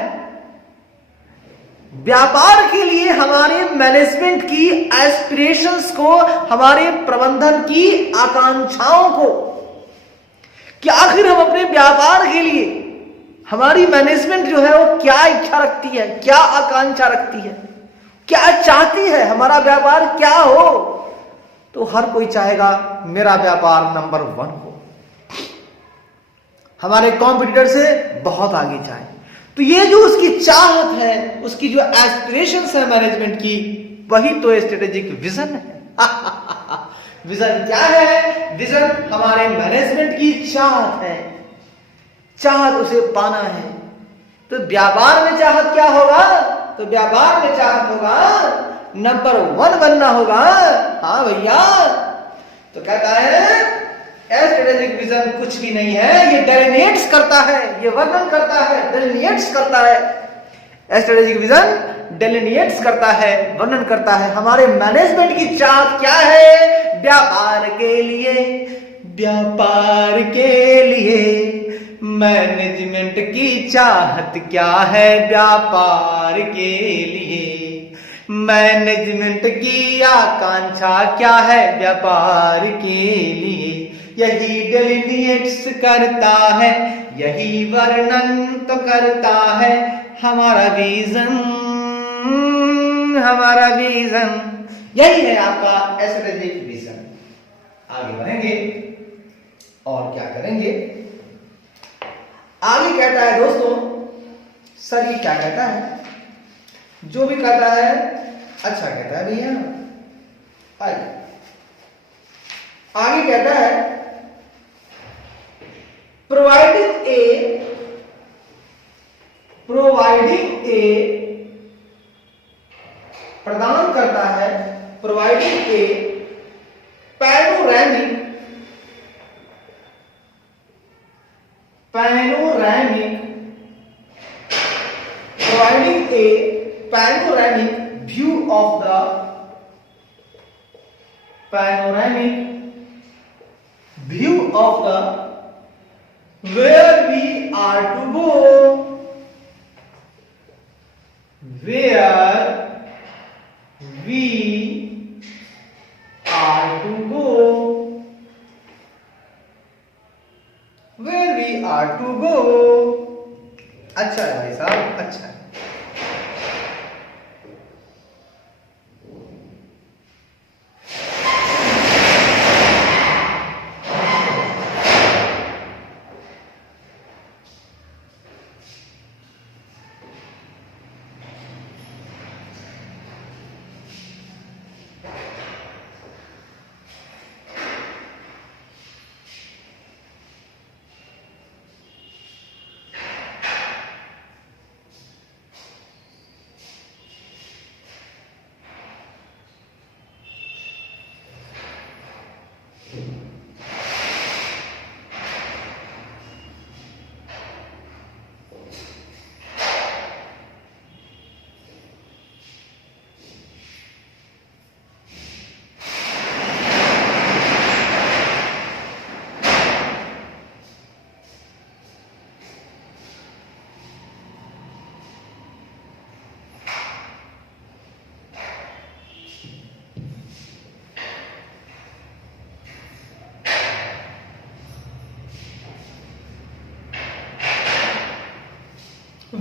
व्यापार के लिए हमारे मैनेजमेंट की एस्पिरेशंस को, हमारे प्रबंधन की आकांक्षाओं को, कि आखिर हम अपने व्यापार के लिए हमारी मैनेजमेंट जो है वो क्या इच्छा रखती है, क्या आकांक्षा रखती है, क्या चाहती है, हमारा व्यापार क्या हो। तो हर कोई चाहेगा मेरा व्यापार नंबर 1 हो, हमारे कॉम्पिटिटर से बहुत आगे जाए। तो ये जो उसकी चाहत है, उसकी जो एस्पिरेशंस है मैनेजमेंट की, वही तो स्ट्रेटेजिक विजन है। विजन क्या है? विजन हमारे मैनेजमेंट की चाहत है, चाहत उसे पाना है। तो व्यापार में चाहत क्या होगा? तो व्यापार में चाहत होगा नंबर 1 बनना होगा। हाँ भैया, तो कहता है स्ट्रेटेजिक विजन कुछ भी नहीं है, ये डेलिनेट्स करता है, ये वर्णन करता है, डेलिनेट्स करता है। स्ट्रेटेजिक विजन डेलिनेट्स करता है, वर्णन करता है हमारे मैनेजमेंट की चाहत क्या है व्यापार के लिए। व्यापार के लिए मैनेजमेंट की चाहत क्या है व्यापार के लिए। मैनेजमेंट की आकांक्षा क्या है व्यापार के लिए। यही डेलिनेट्स करता है, यही वर्णन तो करता है हमारा विजन, हमारा विजन। यही है आपका स्ट्रेटेजिक विजन। आगे बढ़ेंगे और क्या करेंगे? आगे कहता है दोस्तों, सर ये क्या कहता है? जो भी कहता है अच्छा कहता है भैया। आगे कहता है प्रोवाइडिंग ए प्रदान करता है, providing A panoramic providing a panoramic view of the where we are to go, where we are to go, where we are to go। अच्छा है भाई साहब, अच्छा है।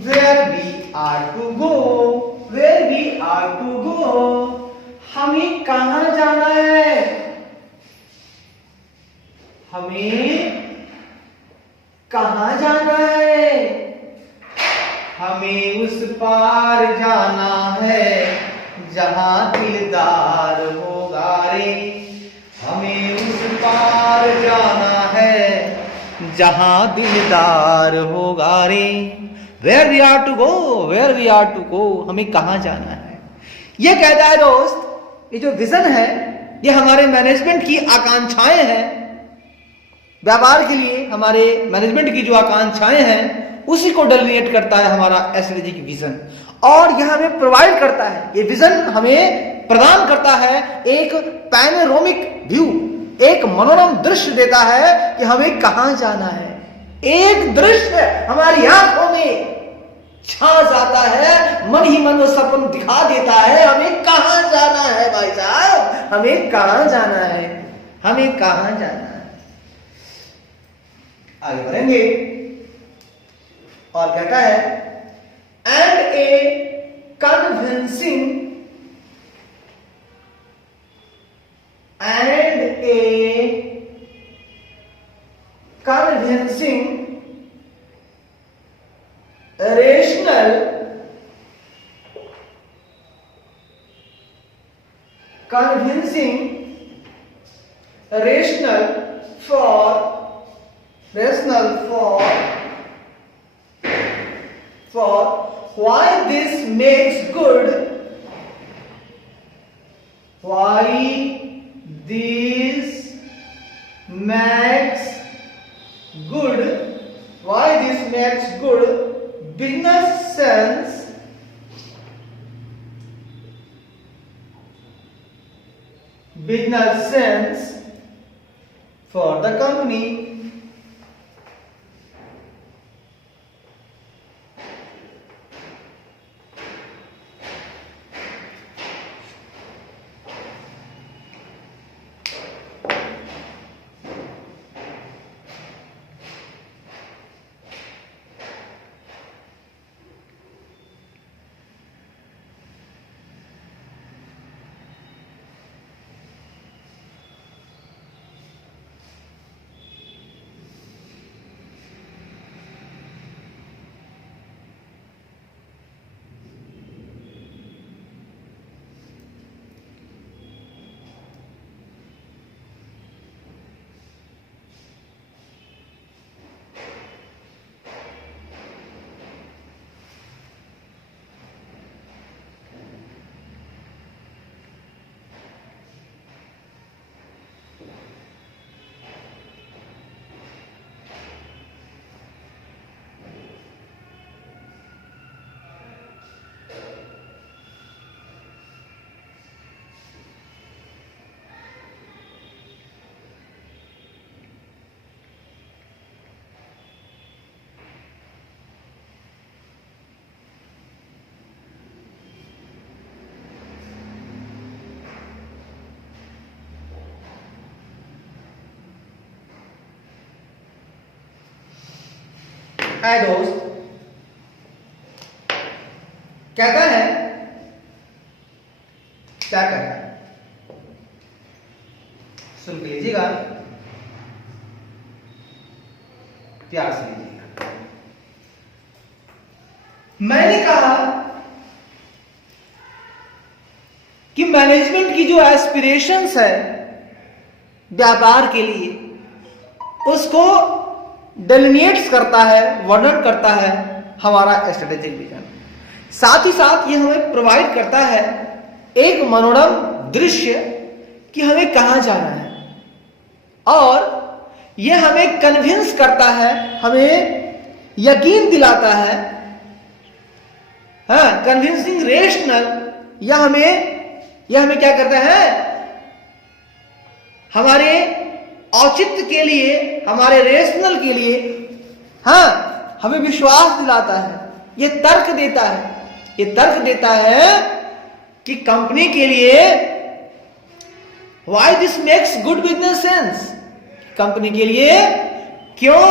where we are to go, where we are to go, हमें कहां जाना है, हमें कहां जाना है, हमें उस पार जाना है जहां दिलदार होगा रे, हमें उस पार जाना है जहां दिलदार होगा रे। Where we are to go, where we are to go, हमें कहां जाना है। ये कहता है दोस्त, ये जो विजन है ये हमारे मैनेजमेंट की आकांक्षाएं हैं, व्यापार के लिए हमारे मैनेजमेंट की जो आकांक्षाएं हैं उसी को डेलिनेट करता है हमारा स्ट्रेटेजिक विजन, और यह हमें प्रोवाइड करता है, ये विजन हमें प्रदान करता है एक पैनोरामिक व्यू, एक मनोरम दृश्य देता है कि हमें कहां जाना है। एक दृश्य हमारी आंखों में छा जाता है, मन ही मन वो सपन दिखा देता है, हमें कहां जाना है भाई साहब, हमें कहां जाना है, हमें कहां जाना है। आगे बढ़ेंगे और कहता है and A convincing rational for why this makes good, why this makes good business sense for the company. है दोस्त, कहता है क्या कहता है, सुन के लीजिएगा, प्यार से लीजिएगा। मैंने कहा कि मैनेजमेंट की जो एस्पिरेशंस है व्यापार के लिए उसको डेलिनेट्स करता है, वर्णन करता है हमारा स्ट्रेटेजिक विजन। साथ ही साथ ये हमें प्रोवाइड करता है एक मनोरम दृश्य कि हमें कहां जाना है, और ये हमें कन्विंस करता है, हमें यकीन दिलाता है, हाँ, कन्विंसिंग रेशनल, यह हमें क्या करता है, हमारे औचित्य के लिए, हमारे रेशनल के लिए, हाँ, हमें विश्वास दिलाता है, ये तर्क देता है कि कंपनी के लिए why this makes good business sense, company के लिए क्यों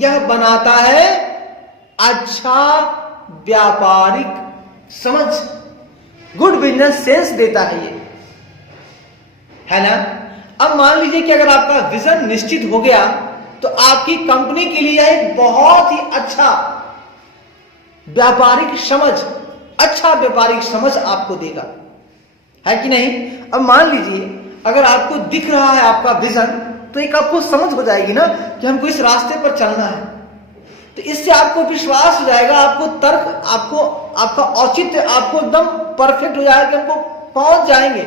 यह बनाता है अच्छा व्यापारिक समझ, गुड बिजनेस सेंस देता है ना। अब मान लीजिए कि अगर आपका विजन निश्चित हो गया तो आपकी कंपनी के लिए एक बहुत ही अच्छा व्यापारिक समझ आपको देगा, है कि नहीं। अब मान लीजिए अगर आपको दिख रहा है आपका विजन, तो एक आपको समझ हो जाएगी ना कि हमको इस रास्ते पर चलना है, तो इससे आपको विश्वास हो जाएगा, आपको तर्क, आपका औचित्य आपको एकदम परफेक्ट हो जाएगा कि हमको पहुंच जाएंगे,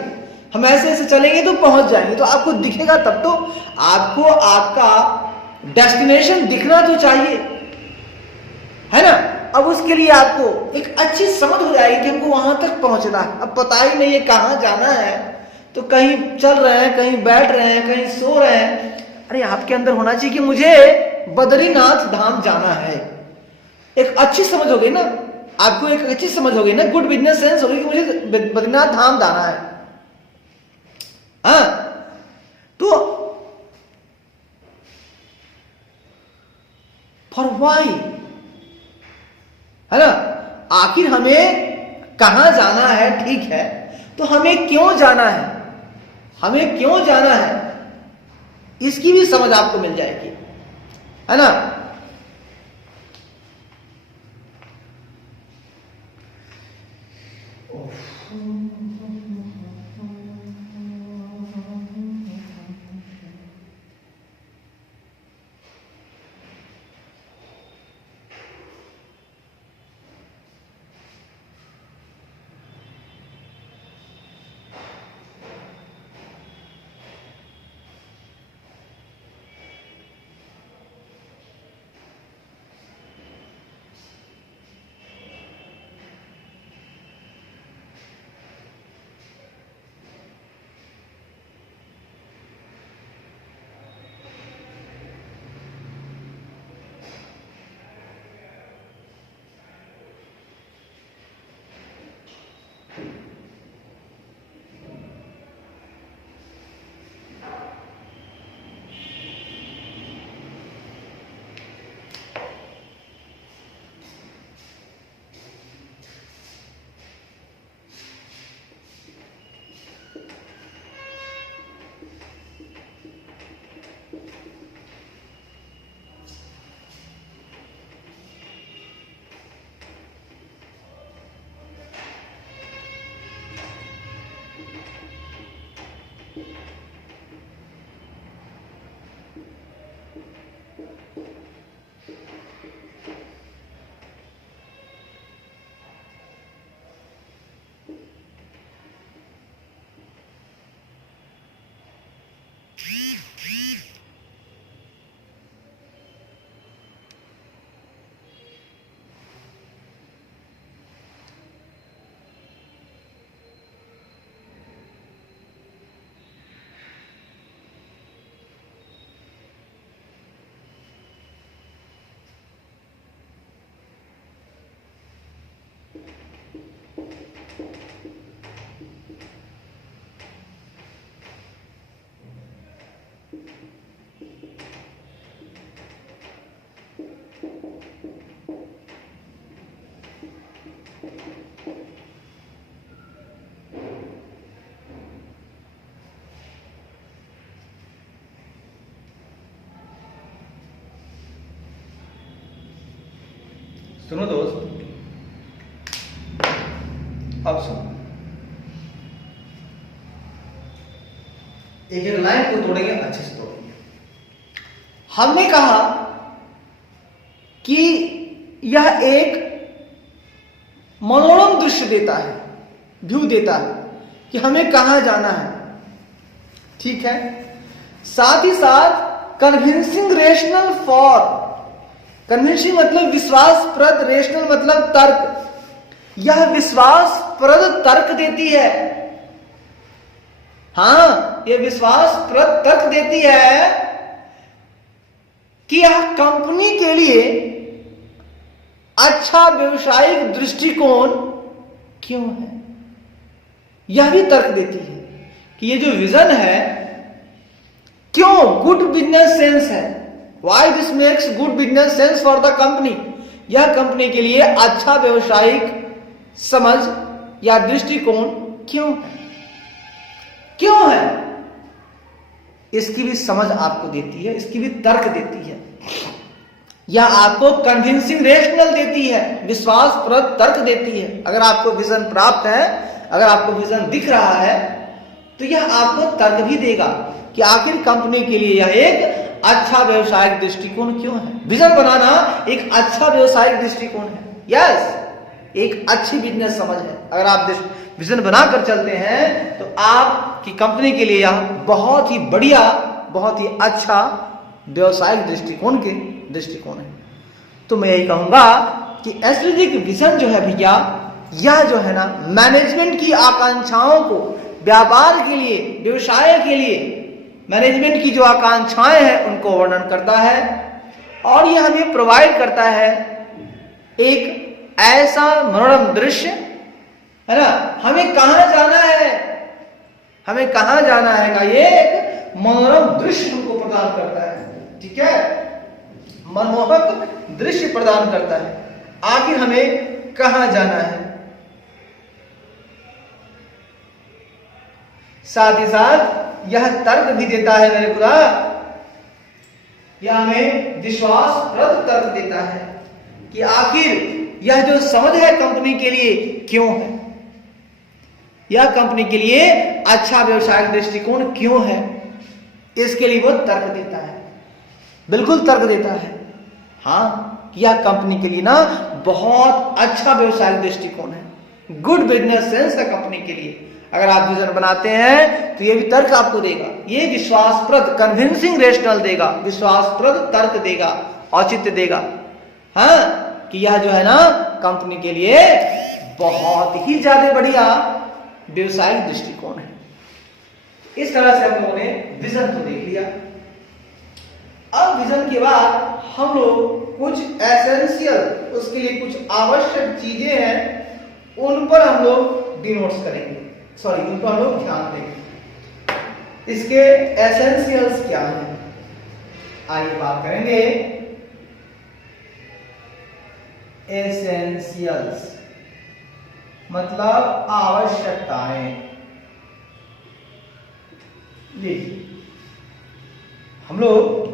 हम ऐसे ऐसे चलेंगे तो पहुंच जाएंगे। तो आपको दिखेगा, तब तो आपको आपका डेस्टिनेशन दिखना तो चाहिए, है ना। अब उसके लिए आपको एक अच्छी समझ हो जाएगी कि हमको वहां तक पहुंचना है। अब पता ही नहीं है कहां जाना है, तो कहीं चल रहे हैं, कहीं बैठ रहे हैं, कहीं सो रहे हैं। अरे आपके अंदर होना चाहिए कि मुझे बद्रीनाथ धाम जाना है। एक अच्छी समझ हो गई ना आपको, एक अच्छी समझ हो गई ना, गुड बिजनेस सेंस हो गई कि मुझे बद्रीनाथ धाम जाना है। हाँ, तो फॉर व्हाई, है ना, आखिर हमें कहां जाना है, ठीक है, तो हमें क्यों जाना है, हमें क्यों जाना है, इसकी भी समझ आपको मिल जाएगी, है ना। सुनो दोस्त, अब सुनो, एक एक लाइन को तोड़ेंगे, अच्छे से तोड़ेंगे। हमने कहा कि यह एक मनोरम दृश्य देता है, व्यू देता है कि हमें कहां जाना है, ठीक है। साथ ही साथ कन्विंसिंग रेशनल फॉर, कन्विंसिंग मतलब विश्वासप्रद, रेशनल मतलब तर्क, यह विश्वासप्रद तर्क देती है। हाँ, यह विश्वासप्रद तर्क देती है कि यह कंपनी के लिए अच्छा व्यवसायिक दृष्टिकोण क्यों है। यह भी तर्क देती है कि ये जो विजन है क्यों गुड बिजनेस सेंस है, why this makes good business sense for the company, यह कंपनी के लिए अच्छा व्यवसायिक समझ या दृष्टिकोण क्यों है? क्यों है? इसकी भी समझ आपको देती है, इसकी भी तर्क देती है, या आपको कन्विंसिंग रेशनल देती है, विश्वासप्रद तर्क देती है। अगर आपको विजन प्राप्त है, अगर आपको विजन दिख रहा है, तो यह आपको तर्क भी देगा कि आखिर कंपनी के लिए यह एक अच्छा व्यवसायिक दृष्टिकोण क्यों है। विजन बनाना एक अच्छा व्यवसायिक दृष्टिकोण है, यस, एक अच्छी बिजनेस समझ है। अगर आप विजन बनाकर चलते हैं तो आपकी कंपनी के लिए यह बहुत ही बढ़िया, बहुत ही अच्छा व्यवसायिक दृष्टिकोण है। तो मैं यही कहूंगा कि स्ट्रेटेजिक विजन जो है भैया, यह जो है ना मैनेजमेंट की आकांक्षाओं को, व्यापार के लिए, व्यवसाय के लिए मैनेजमेंट की जो आकांक्षाएं हैं उनको वर्णन करता है, और यह हमें प्रोवाइड करता है एक ऐसा मनोरम दृश्य, है ना, हमें कहां जाना है, हमें कहां जाना है का ये एक मनोरम दृश्य हमको प्रदान करता है। ठीक है, मनमोहक दृश्य प्रदान करता है, आखिर हमें कहां जाना है। साथ ही साथ यह तर्क भी देता है मेरे खुदा, यह हमें विश्वासप्रद तर्क देता है कि आखिर यह जो समझ है कंपनी के लिए क्यों है, यह कंपनी के लिए अच्छा व्यवसायिक दृष्टिकोण क्यों है, इसके लिए वो तर्क देता है, बिल्कुल तर्क देता है। हाँ, यह कंपनी के लिए ना बहुत अच्छा व्यवसायिक दृष्टिकोण है, गुड बिजनेस सेंस है कंपनी के लिए। अगर आप विजन बनाते हैं तो ये भी तर्क आपको देगा, ये विश्वासप्रद कन्विंसिंग रेशनल देगा, विश्वासप्रद तर्क देगा, औचित्य देगा, हाँ, कि यह जो है ना कंपनी के लिए बहुत ही ज्यादा बढ़िया व्यवसायिक दृष्टिकोण है। इस तरह से हम लोगों ने विजन को देख लिया। अब विजन के बाद हम लोग कुछ एसेंशियल, उसके लिए कुछ आवश्यक चीजें हैं, उन पर हम लोग डिनोट्स करेंगे, सॉरी, उन पर हम लोग ध्यान देंगे। इसके एसेंशियल्स क्या हैं, आइए बात करेंगे। एसेंशियल्स मतलब आवश्यकताएं। देखिए, हम लोग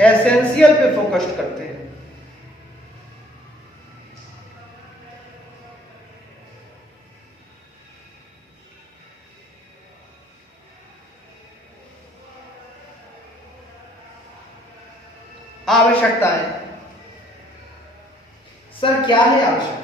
एसेंशियल पे फोकस करते हैं। आवश्यकताएं, सर क्या है आवश्यकताएं?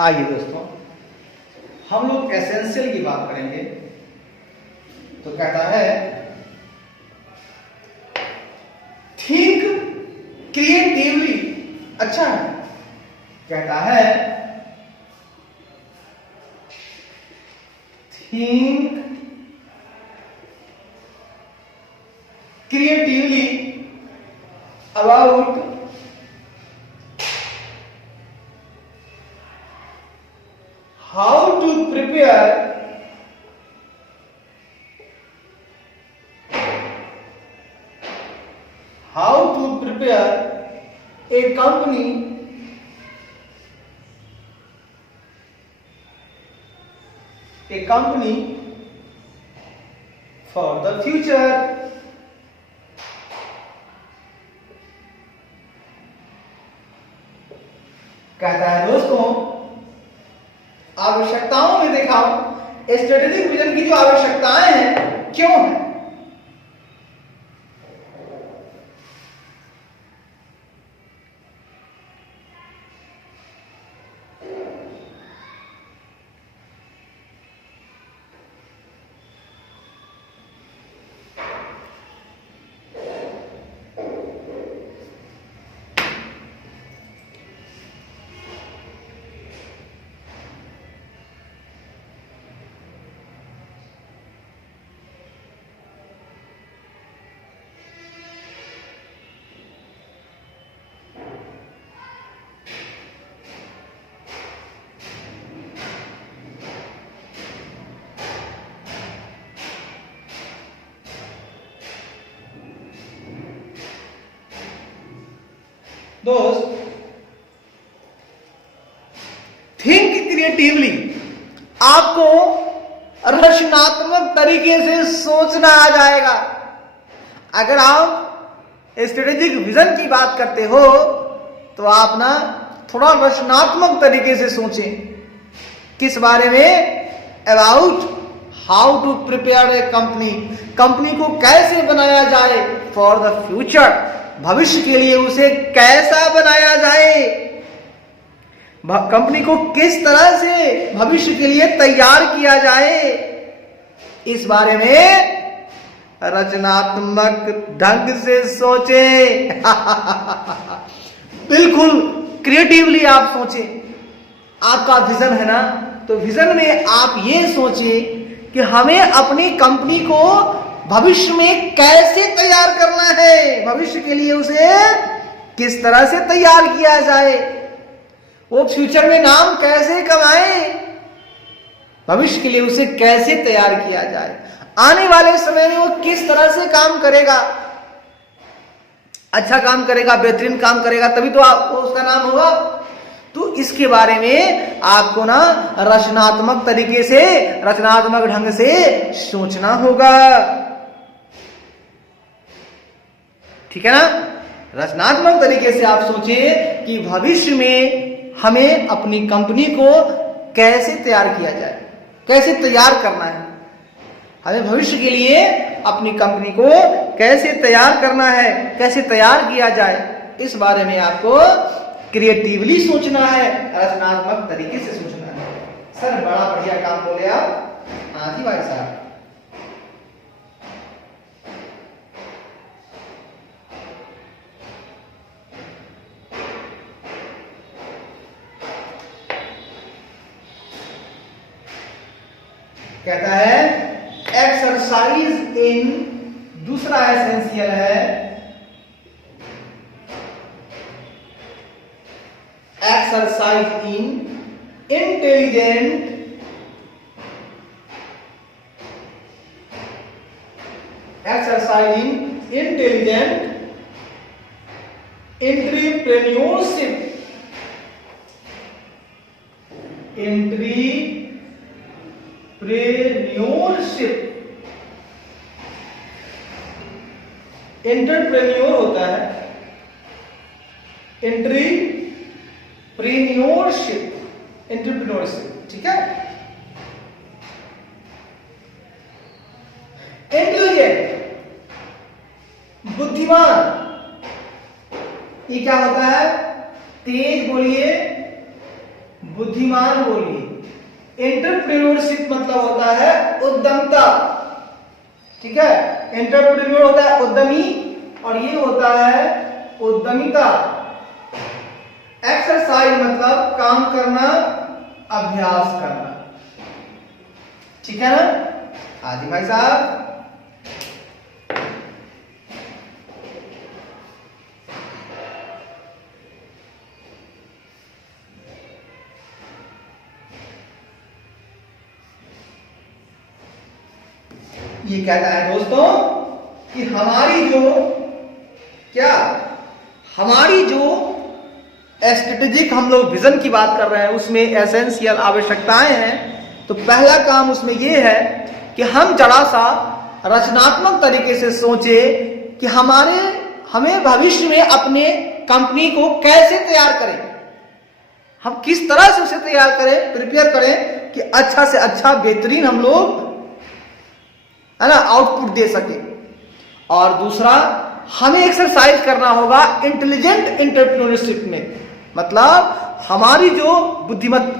आइए दोस्तों, हम लोग एसेंशियल की बात करेंगे। तो कहता है थिंक क्रिएटिवली, अच्छा है, कहता है think creatively about how to prepare a company for the future। कहता है दोस्तों, आवश्यकताओं में देखा, स्ट्रेटेजिक विजन की जो आवश्यकताएं हैं क्यों है। दोस्त, थिंक क्रिएटिवली, आपको रचनात्मक तरीके से सोचना आ जाएगा। अगर आप स्ट्रेटेजिक विजन की बात करते हो तो आप ना थोड़ा रचनात्मक तरीके से सोचें। किस बारे में? About how to prepare a company, company को कैसे बनाया जाए फॉर द फ्यूचर, भविष्य के लिए उसे कैसा बनाया जाए, कंपनी को किस तरह से भविष्य के लिए तैयार किया जाए, इस बारे में रचनात्मक ढंग से सोचें। बिल्कुल क्रिएटिवली आप सोचें। आपका विजन है ना, तो विजन में आप ये सोचें कि हमें अपनी कंपनी को भविष्य में कैसे तैयार करना है, भविष्य के लिए उसे किस तरह से तैयार किया जाए, वो फ्यूचर में नाम कैसे कमाए, भविष्य के लिए उसे कैसे तैयार किया जाए, आने वाले समय में वो किस तरह से काम करेगा, अच्छा काम करेगा, बेहतरीन काम करेगा, तभी तो उसका नाम होगा। तो इसके बारे में आपको ना रचनात्मक तरीके से, रचनात्मक ढंग से सोचना होगा। ठीक है ना? रचनात्मक तरीके से आप सोचें कि भविष्य में हमें अपनी कंपनी को कैसे तैयार किया जाए, कैसे तैयार करना है, हमें भविष्य के लिए अपनी कंपनी को कैसे तैयार करना है, कैसे तैयार किया जाए, इस बारे में आपको क्रिएटिवली सोचना है, रचनात्मक तरीके से सोचना है। सर बड़ा बढ़िया काम बोले आप। हाँ जी भाई साहब। कहता है एक्सरसाइज इन, दूसरा एसेंशियल है exercise in intelligent exercise in intelligent entrepreneurship. Entrepreneur होता है एंटरप्रेन्योरशिप, ठीक है। इंटेलिजेंट, बुद्धिमान, ये क्या होता है? तेज बोलिए, बुद्धिमान बोलिए। एंटरप्रेन्योरशिप मतलब होता है उद्यमता, ठीक है। एंटरप्रेन्योर होता है उद्यमी और ये होता है उद्यमिता। एक्सरसाइज मतलब काम करना, अभ्यास करना, ठीक है ना। हाँ जी भाई साहब। ये कहता है दोस्तों कि हमारी जो स्ट्रेटेजिक हम लोग विजन की बात कर रहे हैं उसमें एसेंशियल आवश्यकताएं हैं। तो पहला काम उसमें ये है कि हम जरा सा रचनात्मक तरीके से सोचे कि हमें भविष्य में अपने कंपनी को कैसे तैयार करें, हम किस तरह से उसे तैयार करें, प्रिपेयर करें कि अच्छा से अच्छा बेहतरीन हम लोग है ना आउटपुट दे सके। और दूसरा, हमें एक्सरसाइज करना होगा इंटेलिजेंट एंटरप्रेन्योरशिप में, मतलब हमारी जो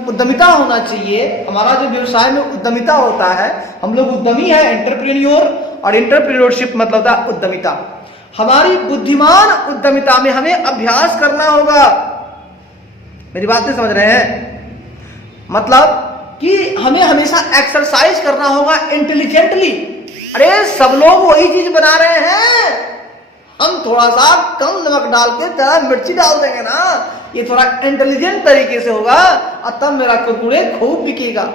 उद्यमिता होना चाहिए, हमारा जो व्यवसाय में उद्यमिता होता है, हम लोग उद्यमी है, एंटरप्रेन्योर, और एंटरप्रेन्योरशिप मतलब था उद्यमिता। हमारी बुद्धिमान उद्यमिता में हमें अभ्यास करना होगा। मेरी बात नहीं समझ रहे हैं? मतलब कि हमें हमेशा एक्सरसाइज करना होगा इंटेलिजेंटली। अरे सब लोग वही चीज बना रहे हैं, हम थोड़ा सा कम नमक डाल के ज्यादा मिर्ची डाल देंगे ना, ये थोड़ा इंटेलिजेंट तरीके से होगा और तब मेरा कुरकुरे खूब बिकेगा।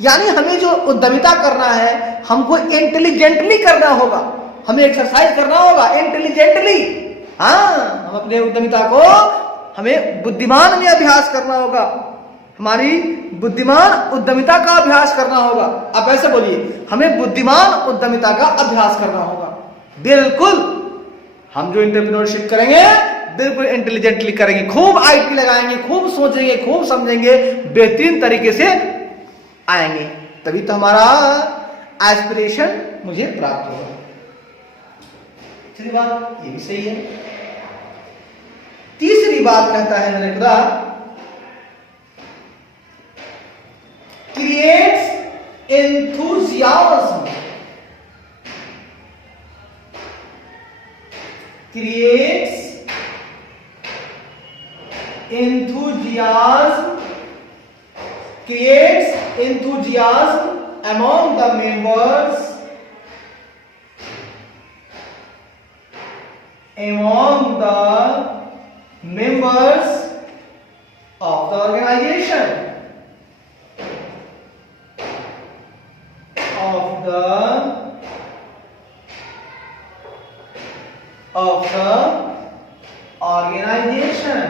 यानी हमें जो उद्यमिता करना है हमको इंटेलिजेंटली करना होगा, हमें एक्सरसाइज करना होगा इंटेलिजेंटली, हाँ, हम अपने उद्यमिता को हमें बुद्धिमान में अभ्यास करना होगा, हमारी बुद्धिमान उद्यमिता का अभ्यास करना होगा। आप ऐसे बोलिए, हमें बुद्धिमान उद्यमिता का अभ्यास करना होगा। बिल्कुल, हम जो एंटरप्रेन्योरशिप करेंगे बिल्कुल इंटेलिजेंटली करेंगे, खूब आईटी लगाएंगे, खूब सोचेंगे, खूब समझेंगे, बेहतरीन तरीके से आएंगे, तभी तो हमारा एस्पिरेशन मुझे प्राप्त होगा। चलिए, बात ये भी सही है। तीसरी बात कहता है मेरे खुदा, creates enthusiasm, creates enthusiasm, creates enthusiasm among the members, of the organization, of the organization।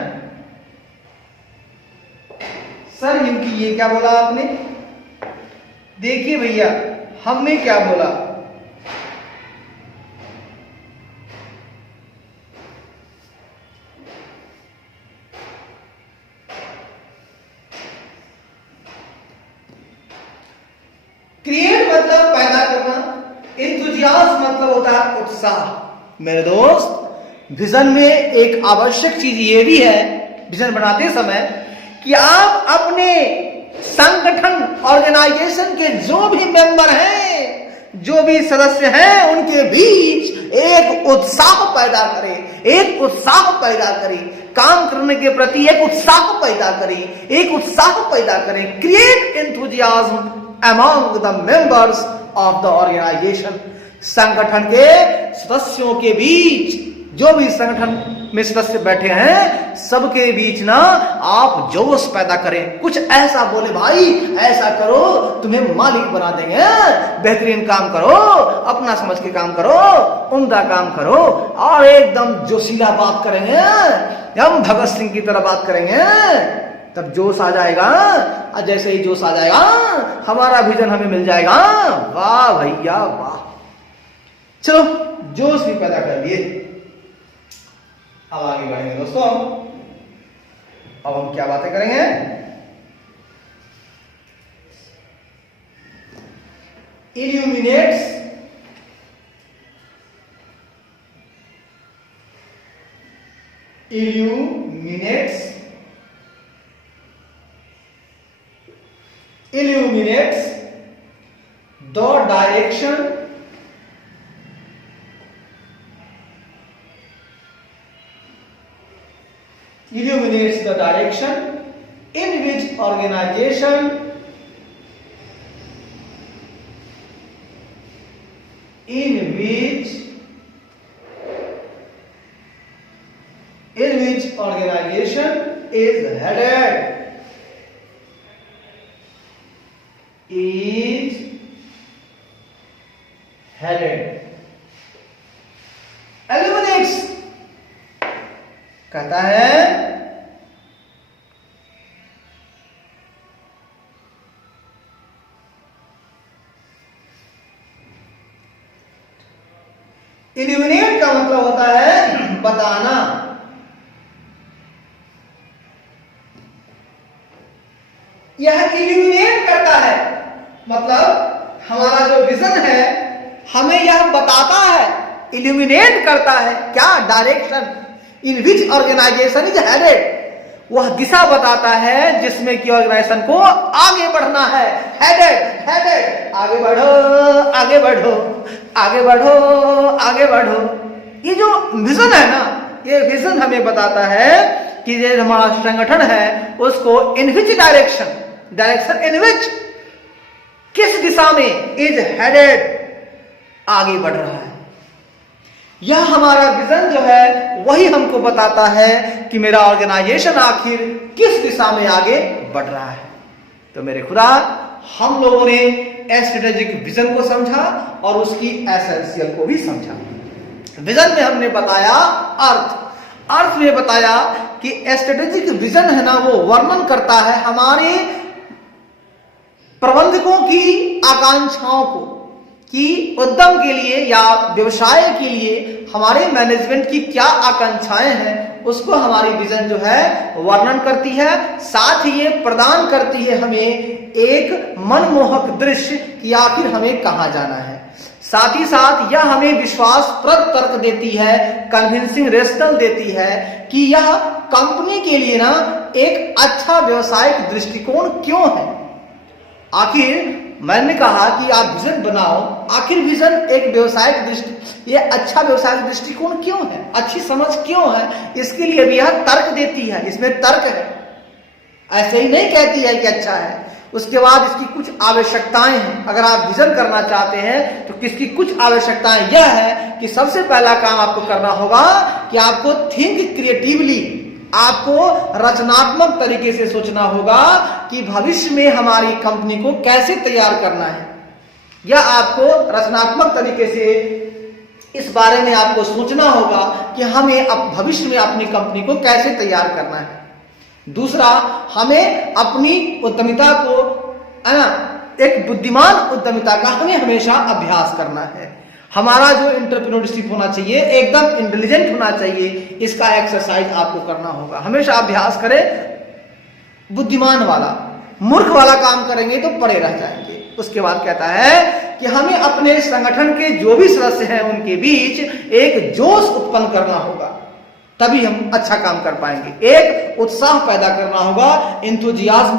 Sir इनकी ये क्या बोला आपने? देखिए भैया, हमने क्या बोला, क्रिएट मतलब पैदा करना, एंथुसियाज्म मतलब होता है उत्साह। मेरे दोस्त, विजन में एक आवश्यक चीज ये भी है विजन बनाते समय कि आप अपने संगठन ऑर्गेनाइजेशन के जो भी मेंबर हैं, जो भी सदस्य हैं, उनके बीच एक उत्साह पैदा करें, एक उत्साह पैदा करें, काम करने के प्रति एक उत्साह पैदा करें, एक उत्साह पैदा करें। Create enthusiasm among the members of the organisation, संगठन के सदस्यों के बीच, जो भी संगठन में सदस्य बैठे हैं, सबके बीच ना आप जोश पैदा करें, कुछ ऐसा बोले, भाई ऐसा करो, तुम्हें मालिक बना देंगे, बेहतरीन काम करो, अपना समझ के काम करो, उम्दा काम करो, और एकदम जोशीला बात करेंगे, हम भगत सिंह की तरह बात करेंगे, तब जोश आ जाएगा। और जैसे ही जोश आ जाएगा, हमारा विजन हमें मिल जाएगा। वाह भैया वाह, चलो जोश भी पैदा कर दिए। अब आगे बढ़ेंगे दोस्तों, अब हम क्या बातें करेंगे? illuminates the direction in which organization is headed। illuminates कहता है इल्यूमिनेट का मतलब होता है बताना। यह इल्यूमिनेट करता है, मतलब हमारा जो विजन है हमें यह बताता है, इल्यूमिनेट करता है क्या? Direction in which organisation is headed, वह दिशा बताता है जिसमें कि ऑर्गेनाइजेशन को आगे बढ़ना है। हेडेड हेडेड, आगे बढ़ो आगे बढ़ो आगे बढ़ो आगे बढ़ो। ये जो विजन है ना, ये विजन हमें बताता है कि ये हमारा संगठन है उसको इन विच डायरेक्शन, डायरेक्शन इन विच, किस दिशा में, इज हेडेड, आगे बढ़ रहा है। यह हमारा विजन जो है वही हमको बताता है कि मेरा ऑर्गेनाइजेशन आखिर किस दिशा में आगे बढ़ रहा है। तो मेरे खुदा, हम लोगों ने स्ट्रेटेजिक विजन को समझा और उसकी एसेंशियल को भी समझा। विजन में हमने बताया अर्थ में बताया कि स्ट्रेटेजिक विजन है ना, वो वर्णन करता है हमारे प्रबंधकों की आकांक्षाओं को, कि उद्यम के लिए या व्यवसाय के लिए हमारे मैनेजमेंट की क्या आकांक्षाएं हैं, उसको हमारी विजन जो है वर्णन करती है। साथ ही ये प्रदान करती है हमें एक मनमोहक दृश्य कि आखिर हमें कहां जाना है। साथ ही साथ यह हमें विश्वासप्रद तर्क देती है, कन्विंसिंग रेशनल देती है कि यह कंपनी के लिए ना एक अच्छा व्यवसायिक दृष्टिकोण क्यों है। आखिर मैंने कहा कि आप विजन बनाओ, आखिर विजन एक व्यवसायिक दृष्टि, ये अच्छा व्यवसायिक दृष्टिकोण क्यों है, अच्छी समझ क्यों है, इसके लिए भी यह तर्क देती है, इसमें तर्क है। ऐसे ही नहीं कहती है कि अच्छा है, उसके बाद इसकी कुछ आवश्यकताएं हैं। अगर आप विजन करना चाहते हैं तो किसकी कुछ आवश्यकताएं यह है कि सबसे पहला काम आपको करना होगा कि आपको थिंक क्रिएटिवली, आपको रचनात्मक तरीके से सोचना होगा कि भविष्य में हमारी कंपनी को कैसे तैयार करना है। या आपको रचनात्मक तरीके से इस बारे में आपको सोचना होगा कि हमें अब भविष्य में अपनी कंपनी को कैसे तैयार करना है। दूसरा, हमें अपनी उद्यमिता को एक बुद्धिमान उद्यमिता का हमें हमेशा अभ्यास करना है। हमारा जो एंटरप्रेन्योरशिप होना चाहिए एकदम इंटेलिजेंट होना चाहिए, इसका एक्सरसाइज आपको करना होगा। हमेशा अभ्यास करें बुद्धिमान वाला, मूर्ख वाला काम करेंगे तो पड़े रह जाएंगे। उसके बाद कहता है कि हमें अपने संगठन के जो भी सदस्य हैं उनके बीच एक जोश उत्पन्न करना होगा, तभी हम अच्छा काम कर पाएंगे। एक उत्साह पैदा करना होगा, एंथुजियाज्म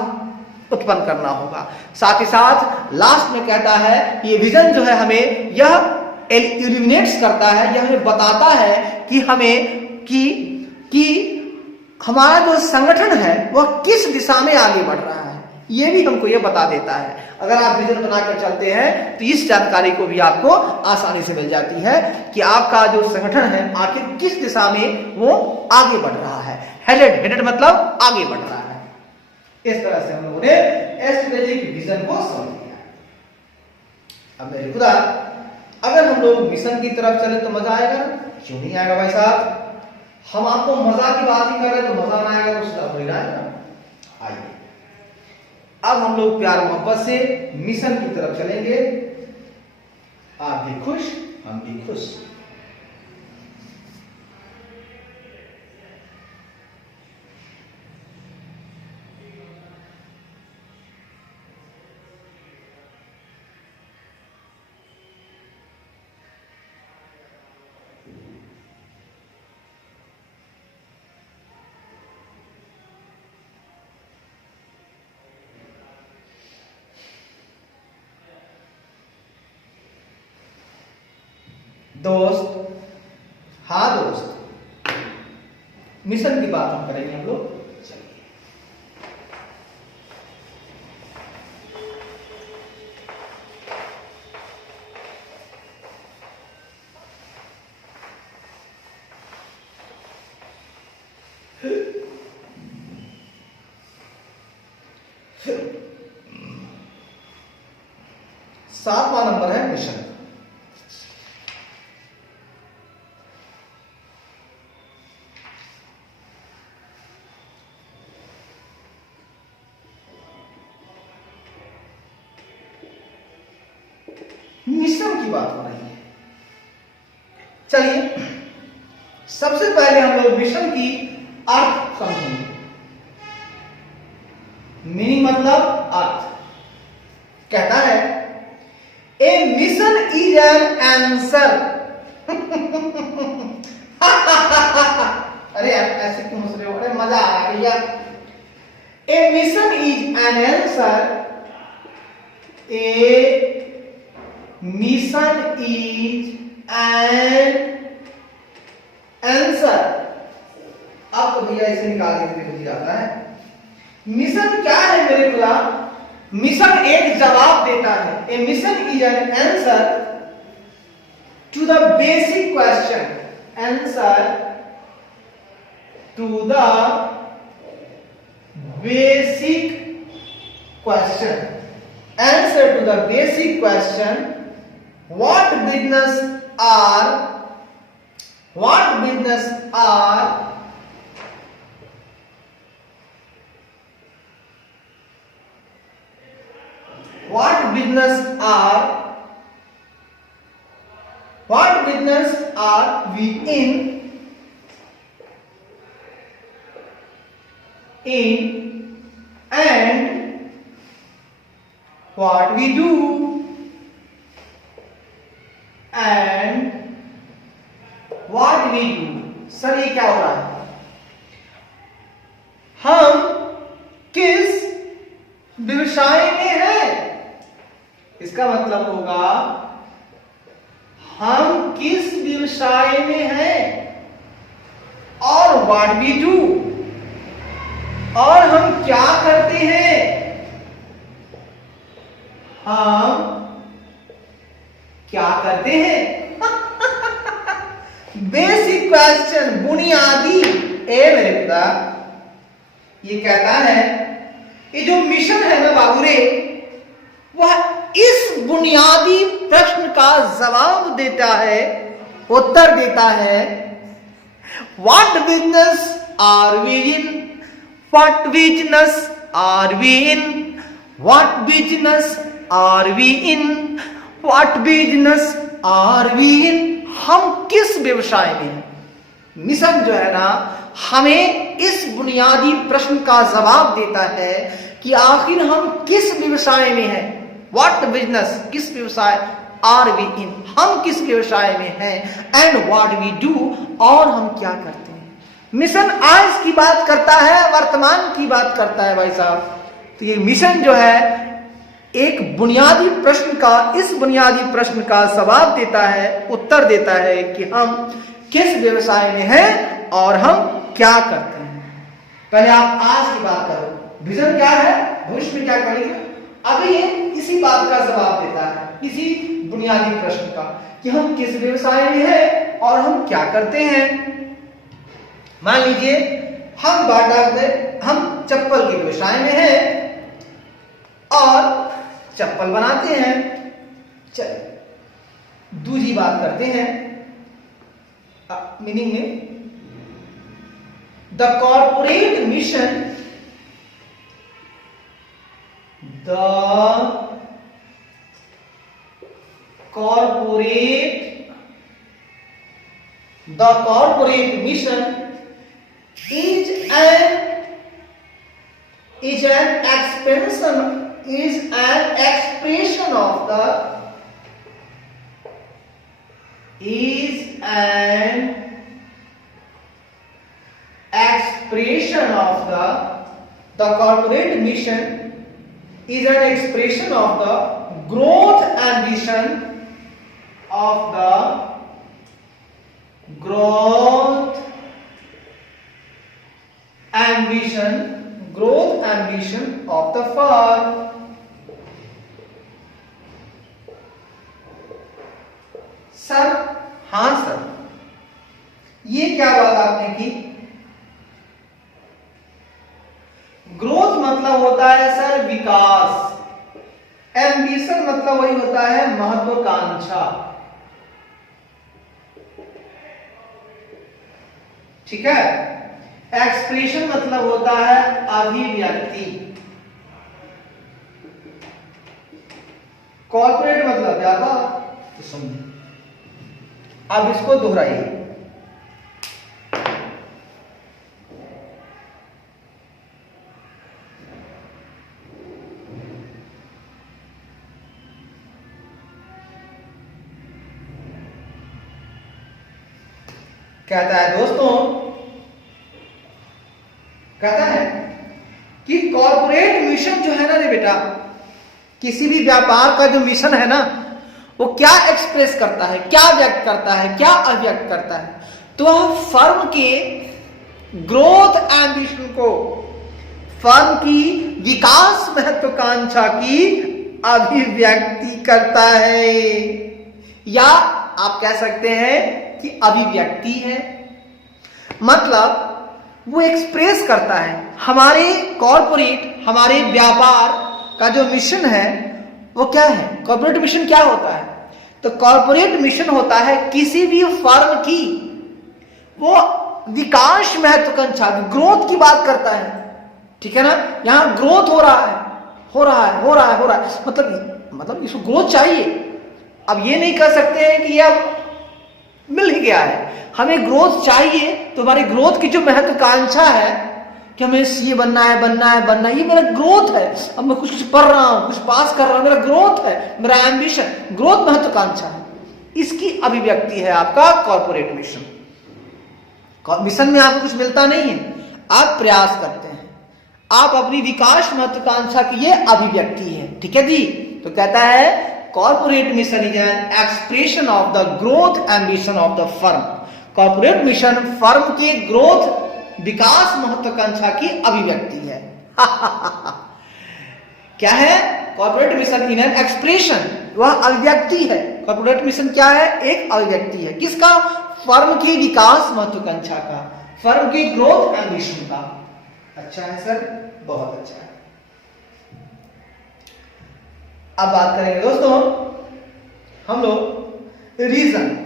उत्पन्न करना होगा। साथ ही साथ लास्ट में कहता है कि ये विजन जो है हमें यह इल्यूमिनेट्स करता है, यह हमें बताता है कि हमें कि हमारा जो संगठन है वह किस दिशा में आगे बढ़ रहा है, यह भी हमको यह बता देता है। अगर आप विजन बनाकर चलते हैं तो इस जानकारी को भी आपको आसानी से मिल जाती है कि आपका जो संगठन है आखिर किस दिशा में वो आगे बढ़ रहा है। हेडेड मतलब आगे बढ़ रहा है। इस तरह से हम लोगों ने स्ट्रेटेजिक विजन को समझ लिया। अब मेरे खुदा, अगर हम लोग मिशन की तरफ चले तो मजा आएगा? क्यों नहीं आएगा भाई साहब? हम आपको मजा की बात ही कर रहे हैं तो मजा ना आएगा, उसका हो रहा है ना। आइए अब हम लोग प्यार मोहब्बत से मिशन की तरफ चलेंगे। आप भी खुश, हम भी खुश। दोस्त, हाँ दोस्त, मिशन की बात हम करेंगे हम लोग। चलिए सातवां नंबर है मिशन। मिशन की बात हो रही है। चलिए सबसे पहले हम लोग मिशन की अर्थ समझेंगे। मीनिंग मतलब अर्थ। कहता है a mission is an answer. अरे ऐसे क्यों हंस रहे हो? अरे मजा आ रहा है भैया। A mission is an answer. A mission is an answer. अब तो भैया इसे निकाल के मुझे जाता है। मिशन क्या है मेरे खुदा? मिशन एक जवाब देता है। A mission is an answer to the basic question. Answer to the basic question. Answer to the basic question, what business are What business are we in and what we do and what we do. Sir ये क्या हो रहा है? हम किस व्यवसाय में हैं? इसका मतलब होगा हम किस व्यवसाय में हैं और what we do, और हम क्या करते हैं? हम क्या करते हैं? बेसिक क्वेश्चन, बुनियादी। ए मेरे पिता, ये कहता है ये जो मिशन है ना बाबू रे, वह इस बुनियादी प्रश्न का जवाब देता है, उत्तर देता है। What business are we in? What business are we in? What business are we in? What business are we in? हम किस व्यवसाय में हैं? मिशन जो है ना, हमें इस बुनियादी प्रश्न का जवाब देता है कि आखिर हम किस व्यवसाय में हैं। What business, किस व्यवसाय, are we in, हम किस व्यवसाय में हैं, and what we do, और हम क्या करते हैं। मिशन आज की बात करता है, वर्तमान की बात करता है भाई साहब। तो ये मिशन जो है एक बुनियादी प्रश्न का, इस बुनियादी प्रश्न का जवाब देता है, उत्तर देता है कि हम किस व्यवसाय में हैं और हम क्या करते हैं। पहले आप आज की बात करो, विजन क्या है, भविष्य में क्या करेंगे। अभी ये इसी बात का जवाब देता है, इसी बुनियादी प्रश्न का कि हम किस व्यवसाय में हैं और हम क्या करते हैं। मान लीजिए हम चप्पल के व्यवसाय में हैं और चप्पल बनाते हैं। चलिए दूसरी बात करते हैं मीनिंग में। The corporate mission, the corporate mission is an expression of the corporate mission is an expression of the growth ambition of the firm। Sir, हाँ सर, ये क्या बात आपने की। ग्रोथ मतलब होता है सर विकास, एम्बिशन मतलब वही होता है महत्वाकांक्षा। ठीक है। एक्सप्रेशन मतलब होता है अभिव्यक्ति। कॉर्पोरेट मतलब व्यापार। तो समझिए, अब इसको दोहराइए। कहता है दोस्तों, कहता है कि कॉर्पोरेट मिशन जो है ना रे बेटा, किसी भी व्यापार का जो मिशन है ना, वो क्या एक्सप्रेस करता है, क्या व्यक्त करता है, क्या अभिव्यक्त करता है। तो वह फर्म के ग्रोथ एम्बिशन को, फर्म की विकास महत्वाकांक्षा की अभिव्यक्ति करता है, या आप कह सकते हैं कि अभिव्यक्ति है। मतलब वो एक्सप्रेस करता है हमारे कॉर्पोरेट, हमारे व्यापार का जो मिशन है वो क्या है। कॉर्पोरेट मिशन क्या होता है? तो कॉर्पोरेट मिशन होता है किसी भी फर्म की वो विकास महत्वाकांक्षा ग्रोथ की बात करता है, ठीक है ना। यहां ग्रोथ हो रहा है, हो रहा है, हो रहा है, हो रहा है, मतलब इसको ग्रोथ चाहिए। अब ये नहीं कर सकते हैं कि ये अब मिल ही गया है, हमें ग्रोथ चाहिए। तो हमारी ग्रोथ की जो महत्वाकांक्षा है कि हमें सीए बनना है, बनना है, बनना है, ये मेरा ग्रोथ है। अब मैं कुछ पढ़ रहा हूं, कुछ पास कर रहा हूं, मेरा ग्रोथ है, मेरा एम्बिशन, ग्रोथ महत्वाकांक्षा है। इसकी अभिव्यक्ति है आपका कॉर्पोरेट मिशन। मिशन में आपको कुछ मिलता नहीं है, आप प्रयास करते हैं, आप अपनी विकास महत्वाकांक्षा की ये अभिव्यक्ति है, ठीक है जी। तो कहता है corporate mission is an expression of the growth ambition of the firm. Corporate mission firm के ग्रोथ विकास महत्वाकांक्षा की अभिव्यक्ति है। क्या है corporate mission? In an expression, वह अभिव्यक्ति है। कॉर्पोरेट मिशन क्या है? एक अभिव्यक्ति है। किसका? फर्म की विकास महत्वाकांक्षा का, फर्म की ग्रोथ एम्बिशन का। अच्छा है सर, बहुत अच्छा है। अब बात करेंगे दोस्तों हम लोग रीजन।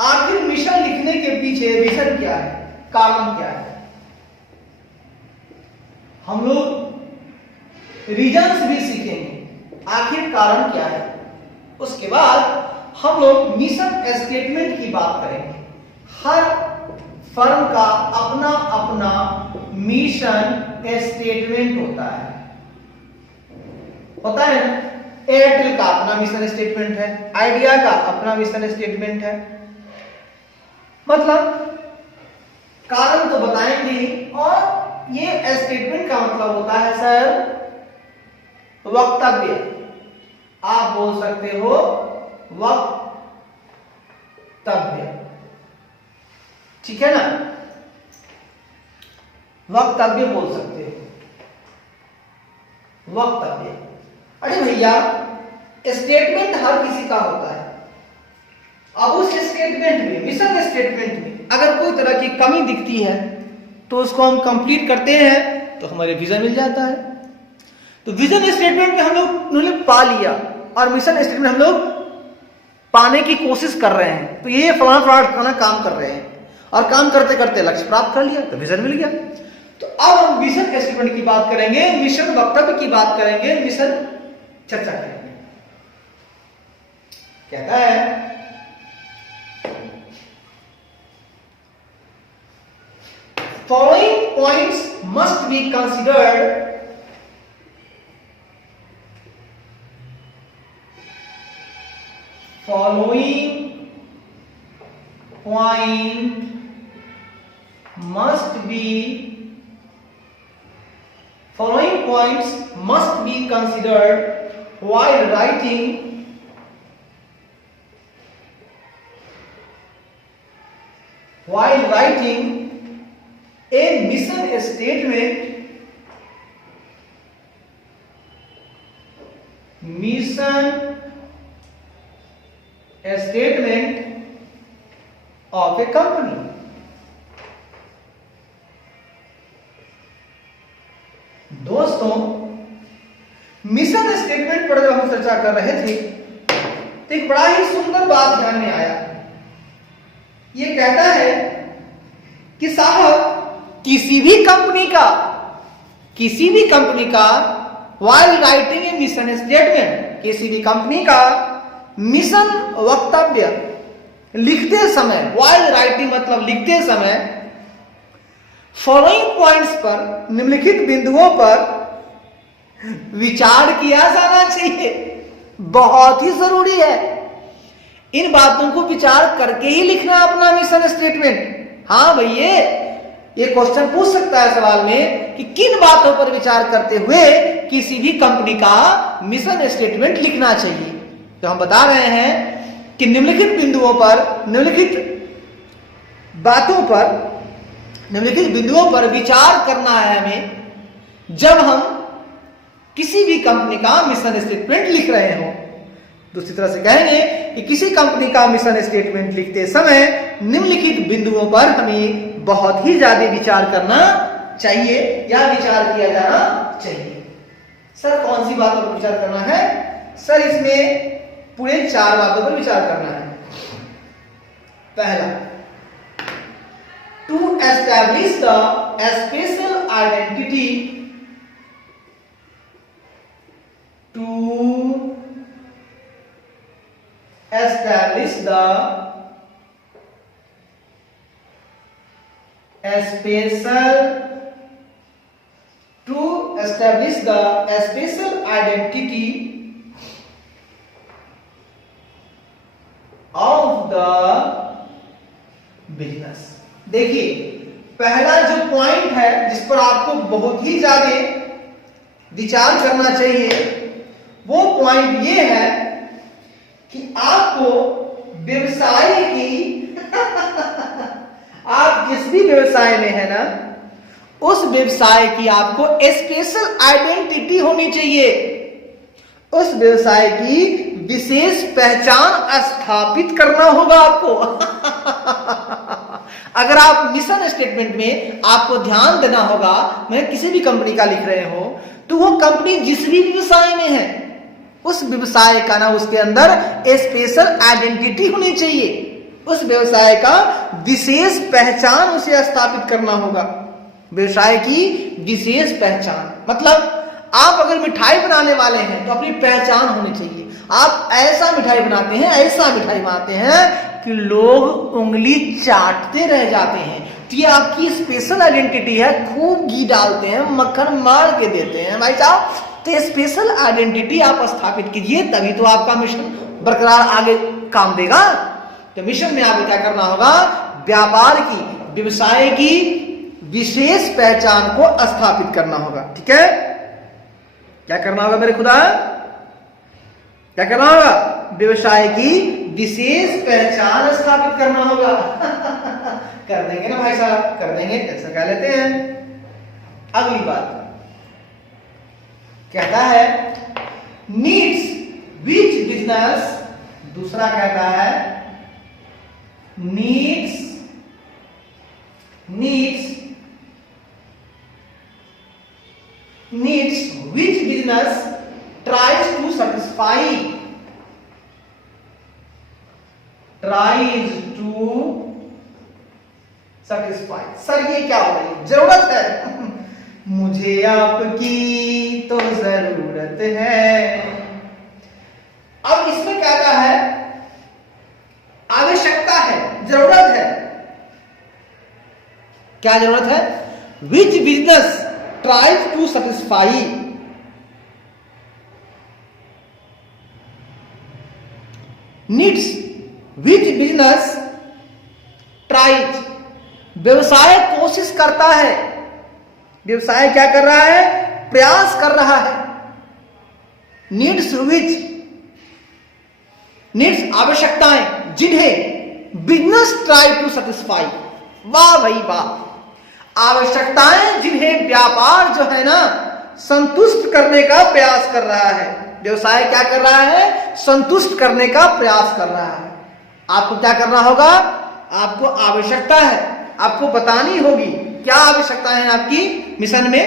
आखिर मिशन लिखने के पीछे रीजन क्या है, कारण क्या है। हम लोग रीजन्स भी सीखेंगे, आखिर कारण क्या है। उसके बाद हम लोग मिशन स्टेटमेंट की बात करेंगे। हर फर्म का अपना अपना मिशन स्टेटमेंट होता है ना। एयरटेल का अपना मिशन स्टेटमेंट है, आइडिया का अपना मिशन स्टेटमेंट है। मतलब कारण तो बताएंगे, और ये स्टेटमेंट का मतलब होता है सर वक्तव्य। आप बोल सकते हो वक्तव्य, ठीक है ना, वक्तव्य बोल सकते हो, वक्तव्य। अरे भैया स्टेटमेंट हर किसी का होता है। अब उस स्टेटमेंट में, मिशन स्टेटमेंट में अगर कोई तरह की कमी दिखती है तो उसको हम कंप्लीट करते हैं तो हमारे विजन मिल जाता है। तो विजन स्टेटमेंट में हम लोग पा लिया, और मिशन स्टेटमेंट हम लोग पाने की कोशिश कर रहे हैं। तो ये फलाना काम कर रहे हैं, और काम करते करते लक्ष्य प्राप्त कर लिया तो विजन मिल गया। तो अब हम मिशन स्टेटमेंट की बात करेंगे, मिशन वक्तव्य की बात करेंगे, मिशन चर्चा करेंगे। कहता है following points must be considered following point must be following points must be considered while writing a mission statement, of a company. दोस्तों मिशन स्टेटमेंट पर जब हम चर्चा कर रहे थे तो एक बड़ा ही सुंदर बात ध्यान में आया। ये कहता है कि साहब किसी भी कंपनी का while writing a mission statement, किसी भी कंपनी का मिशन वक्तव्य लिखते समय, while writing मतलब लिखते समय, फॉलोइंग पॉइंट्स पर, निम्नलिखित बिंदुओं पर विचार किया जाना चाहिए। बहुत ही जरूरी है, इन बातों को विचार करके ही लिखना अपना मिशन स्टेटमेंट। हाँ भैया, ये क्वेश्चन पूछ सकता है सवाल में कि किन बातों पर विचार करते हुए किसी भी कंपनी का मिशन स्टेटमेंट लिखना चाहिए। तो हम बता रहे हैं कि निम्नलिखित बिंदुओं पर, निम्नलिखित बिंदुओं पर विचार करना है हमें जब हम किसी भी कंपनी का मिशन स्टेटमेंट लिख रहे हो। दूसरी तरह से कहेंगे कि किसी कंपनी का मिशन स्टेटमेंट लिखते समय निम्नलिखित बिंदुओं पर हमें बहुत ही ज्यादा विचार करना चाहिए या विचार किया जाना चाहिए। सर कौन सी बातों पर विचार करना है? सर इसमें पूरे 4 बातों पर विचार करना है। पहला, to establish the special identity, to establish the special identity of the business। देखिए पहला जो पॉइंट है जिस पर आपको बहुत ही ज्यादा विचार करना चाहिए वो पॉइंट ये है कि आपको व्यवसाय की आप जिस भी व्यवसाय में है ना उस व्यवसाय की आपको स्पेशल आइडेंटिटी होनी चाहिए, उस व्यवसाय की विशेष पहचान स्थापित करना होगा आपको। अगर आप मिशन स्टेटमेंट में आपको ध्यान देना होगा, मैं किसी भी कंपनी का लिख रहे हो तो वो कंपनी जिस भी व्यवसाय में है उस व्यवसाय का ना उसके अंदर स्पेशल आइडेंटिटी होनी चाहिए, उस व्यवसाय का विशेष पहचान उसे स्थापित करना होगा। व्यवसाय की विशेष पहचान मतलब आप अगर मिठाई बनाने वाले हैं तो अपनी पहचान होनी चाहिए। आप ऐसा मिठाई बनाते हैं, ऐसा मिठाई बनाते हैं कि लोग उंगली चाटते रह जाते हैं, तो ये आपकी स्पेशल आइडेंटिटी है। खूब घी डालते हैं, मक्खन मार के देते हैं भाई साहब, तो स्पेशल आइडेंटिटी आप स्थापित कीजिए, तभी तो आपका मिशन बरकरार आगे काम देगा। तो मिशन में आपको क्या करना होगा, व्यापार की व्यवसाय की विशेष पहचान को स्थापित करना होगा। ठीक है, क्या करना होगा मेरे खुदा, क्या करना होगा, व्यवसाय की विशेष पहचान स्थापित करना होगा। कर देंगे ना भाई साहब, कर देंगे, ऐसा कह लेते हैं। अगली बात कहता है नीड्स विच बिजनेस, दूसरा कहता है needs which business tries to satisfy sir ये क्या हो रही है, जरूरत है मुझे आपकी तो जरूरत है। अब इसमें कहता है आवश्यकता है, जरूरत है। क्या जरूरत है, which business tries to satisfy needs, which business tries, व्यवसाय कोशिश करता है, व्यवसाय क्या कर रहा है, प्रयास कर रहा है। नीड्स विच, नीड्स आवश्यकताएं जिन्हें बिजनेस ट्राई टू सेटिस्फाई, वाह भाई वाह, आवश्यकताएं जिन्हें व्यापार जो है ना संतुष्ट करने का प्रयास कर रहा है। व्यवसाय क्या कर रहा है, संतुष्ट करने का प्रयास कर रहा है। आपको क्या करना होगा, आपको आवश्यकता है, आपको बतानी होगी क्या आवश्यकता है आपकी मिशन में,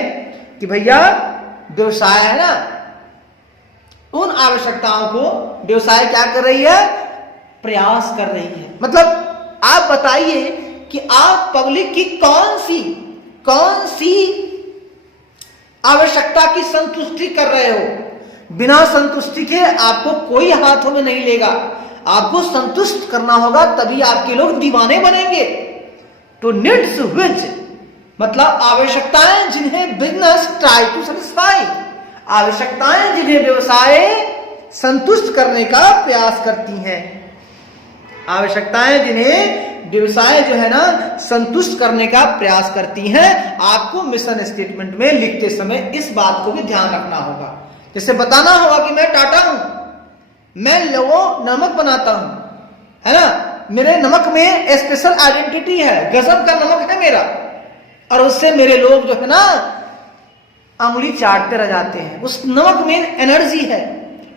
कि भैया व्यवसाय है ना, उन आवश्यकताओं को व्यवसाय क्या कर रही है, प्रयास कर रही है। मतलब आप बताइए कि आप पब्लिक की कौन सी आवश्यकता की संतुष्टि कर रहे हो। बिना संतुष्टि के आपको कोई हाथों में नहीं लेगा, आपको संतुष्ट करना होगा, तभी आपके लोग दीवाने बनेंगे। तो नीड्स विच मतलब आवश्यकताएं जिन्हें बिजनेस ट्राई टू सेटिस्फाई, आवश्यकताएं जिन्हें व्यवसाय संतुष्ट करने का प्रयास करती हैं। आवश्यकताएं जिन्हें व्यवसाय जो है ना संतुष्ट करने का प्रयास करती हैं। आपको मिशन स्टेटमेंट में लिखते समय इस बात को भी ध्यान रखना होगा। जैसे बताना होगा कि मैं टाटा हूं, मैं लोगों नमक बनाता हूं, है ना, मेरे नमक में स्पेशल आइडेंटिटी है, गजब का नमक है मेरा, और उससे मेरे लोग जो है ना अंगुली चाटते रह जाते हैं। उस नमक में एनर्जी है,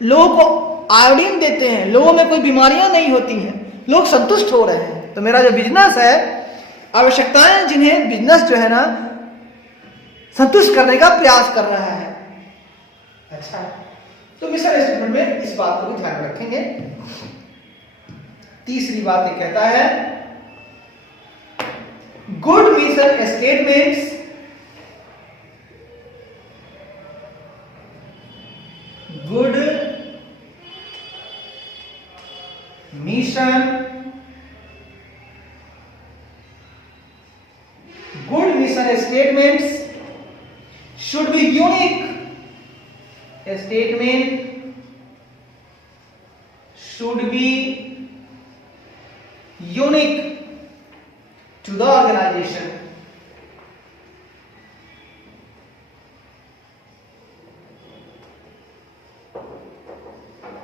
लोगों को आयोडीन देते हैं, लोगों में कोई बीमारियां नहीं होती हैं, लोग संतुष्ट हो रहे हैं। तो मेरा जो बिजनेस है, आवश्यकताएं जिन्हें बिजनेस जो है ना संतुष्ट करने का प्रयास कर रहा है। अच्छा, तो मिशन स्टेटमेंट में इस बात को भी ध्यान रखेंगे। तीसरी बात ये कहता है good mission statements good mission statements should be unique. A statement should be unique to the organization.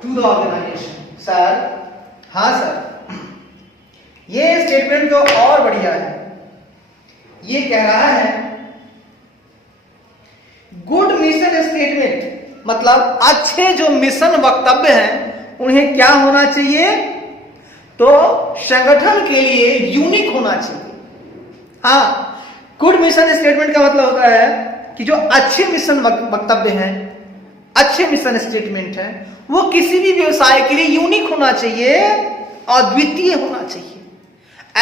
To the organization. Sir, हाँ सर, ये स्टेटमेंट तो और बढ़िया है। ये कह रहा है गुड मिशन स्टेटमेंट मतलब अच्छे जो मिशन वक्तव्य हैं उन्हें क्या होना चाहिए, तो संगठन के लिए यूनिक होना चाहिए। हाँ, गुड मिशन स्टेटमेंट का मतलब होता है कि जो अच्छे मिशन वक्तव्य हैं, अच्छे मिशन स्टेटमेंट है, वो किसी भी व्यवसाय के लिए यूनिक होना चाहिए, अद्वितीय होना चाहिए।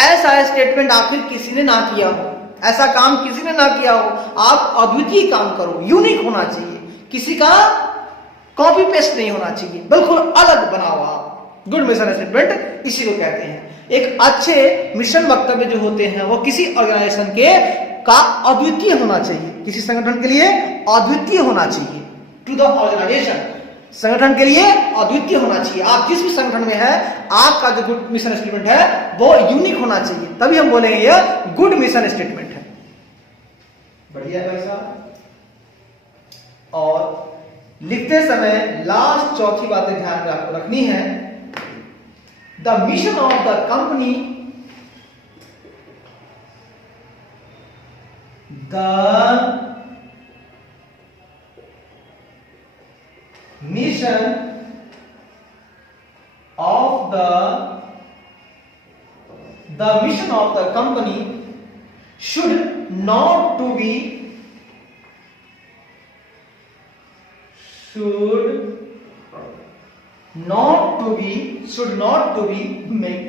ऐसा स्टेटमेंट आखिर किसी ने ना किया हो, ऐसा काम किसी ने ना किया हो। आप अद्वितीय काम करो, यूनिक होना चाहिए, किसी का कॉपी पेस्ट नहीं होना चाहिए, बिल्कुल अलग बनाओ आप। गुड मिशन स्टेटमेंट इसी को कहते हैं। एक अच्छे मिशन वक्तव्य जो होते हैं वो किसी ऑर्गेनाइजेशन के का अद्वितीय होना चाहिए, किसी संगठन के लिए अद्वितीय होना चाहिए। टू द ऑर्गेनाइजेशन, संगठन के लिए अद्वितीय होना चाहिए। आप जिस भी संगठन में है, आपका जो गुड मिशन स्टेटमेंट है वो यूनिक होना चाहिए, तभी हम बोलेंगे ये गुड मिशन स्टेटमेंट है। बढ़िया है भाई साहब। और लिखते समय लास्ट चौथी बातें ध्यान में आपको रखनी है। The mission of the company, the mission of the company should not to be make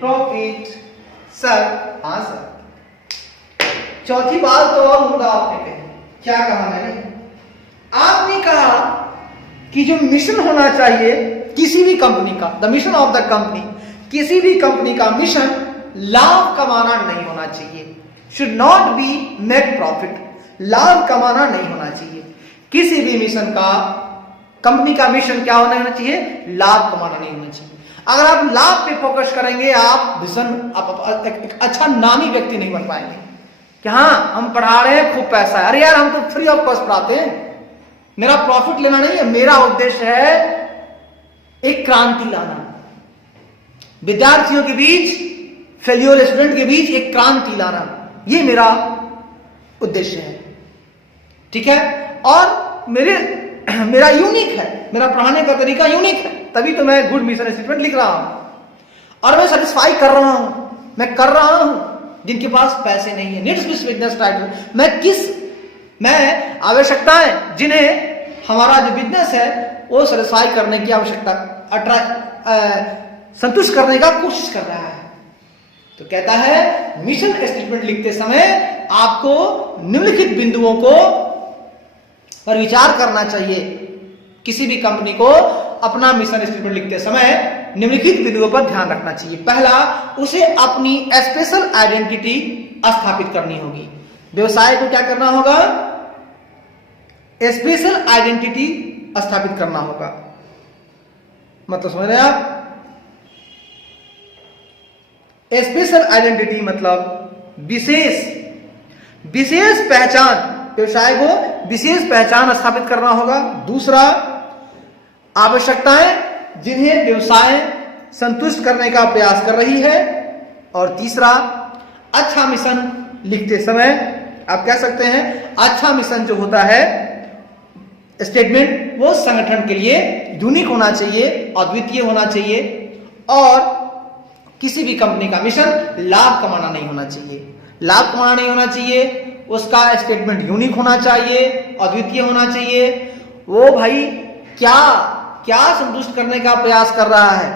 profit, sir. हाँ सर, चौथी बात तो और मुद्दा आपने कही। क्या कहा मैंने? आपने कहा कि जो मिशन होना चाहिए किसी भी कंपनी का, the mission of the company, किसी भी कंपनी का मिशन लाभ कमाना नहीं होना चाहिए। Should not be make profit, लाभ कमाना नहीं होना चाहिए। किसी भी मिशन का, कंपनी का मिशन क्या होना चाहिए? लाभ कमाना नहीं होना चाहिए। अगर आप लाभ पे फोकस करेंगे, आप मिशन एक अच्छा नामी व्यक्ति नहीं बन पाएंगे कि हाँ हम पढ़ा रहे हैं, खूब पैसा है। अरे यार, हम तो फ्री ऑफ कॉस्ट पढ़ाते हैं, मेरा प्रॉफिट लेना नहीं है, मेरा उद्देश्य है एक क्रांति लाना, विद्यार्थियों के बीच, फेल्योर स्टूडेंट के बीच एक क्रांति लाना, ये मेरा उद्देश्य है। ठीक है? और मेरा यूनिक है, मेरा पढ़ाने का तरीका यूनिक है, तभी तो मैं गुड मिशन स्टेटमेंट लिख रहा हूं। और मैं सेटिस्फाई कर रहा हूं, मैं कर रहा हूं जिनके पास पैसे नहीं है। नीड्स बिजनेस टाइटल, मैं आवश्यकताएं जिन्हें हमारा जो बिजनेस है वो सेटिस्फाई करने की आवश्यकता, संतुष्ट करने का कोशिश कर रहा है। तो कहता है मिशन स्टेटमेंट लिखते समय आपको निम्नलिखित बिंदुओं को पर विचार करना चाहिए। किसी भी कंपनी को अपना मिशन स्टेटमेंट लिखते समय निम्नलिखित बिंदुओं पर ध्यान रखना चाहिए। पहला, उसे अपनी स्पेशल आइडेंटिटी स्थापित करनी होगी। व्यवसाय को क्या करना होगा? स्पेशल आइडेंटिटी स्थापित करना होगा। मतलब समझ रहे हैं आप? स्पेशल आइडेंटिटी मतलब विशेष पहचान, व्यवसाय को विशेष पहचान स्थापित करना होगा। दूसरा, आवश्यकताएं जिन्हें व्यवसाय संतुष्ट करने का प्रयास कर रही है। और तीसरा, अच्छा मिशन लिखते समय आप कह सकते हैं अच्छा मिशन जो होता है स्टेटमेंट, वो संगठन के लिए यूनिक होना चाहिए, अद्वितीय होना चाहिए, और किसी भी कंपनी का मिशन लाभ कमाना नहीं होना चाहिए। लाभ कमाना नहीं होना चाहिए, उसका स्टेटमेंट यूनिक होना चाहिए, अद्वितीय होना चाहिए। वो भाई क्या क्या संतुष्ट करने का प्रयास कर रहा है,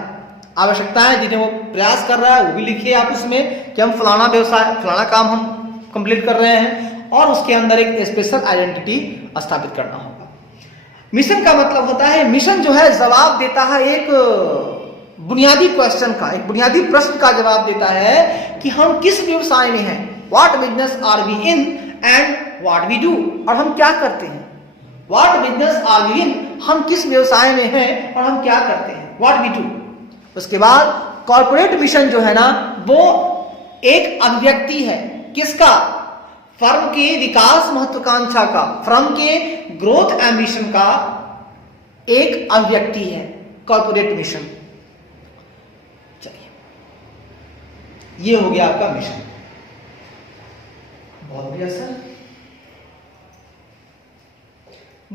आवश्यकताएं जिन्हें वो प्रयास कर रहा है वो भी लिखिए आप उसमें कि हम फलाना व्यवसाय फलाना काम हम कंप्लीट कर रहे हैं, और उसके अंदर एक स्पेशल आइडेंटिटी स्थापित करना होगा। मिशन का मतलब होता है, मिशन जो है जवाब देता है एक बुनियादी क्वेश्चन का, एक बुनियादी प्रश्न का जवाब देता है कि हम किस व्यवसाय में हैं, what business are we in and what we do, और हम क्या करते हैं। What business are we in, हम किस व्यवसाय में हैं और हम क्या करते हैं, व्हाट वी डू। उसके बाद कॉर्पोरेट मिशन जो है ना वो एक अभिव्यक्ति है, किसका, फर्म के विकास महत्वाकांक्षा का, फर्म के ग्रोथ एम्बिशन का एक अभिव्यक्ति है कॉर्पोरेट मिशन। चलिए ये हो गया आपका मिशन। बहुत बढ़िया सर।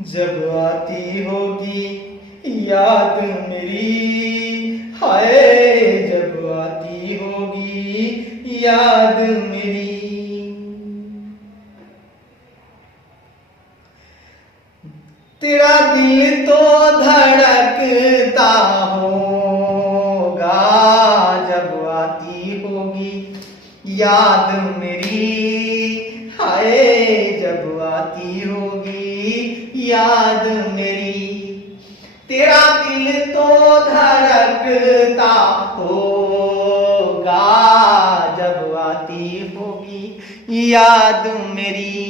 जब आती होगी याद मेरी, हाय जब आती होगी याद मेरी, तेरा दिल तो धड़कता होगा जब आती होगी याद मेरी, हाय जब आती होगी याद मेरी, तेरा दिल तो धड़कता होगा जब आती होगी याद मेरी,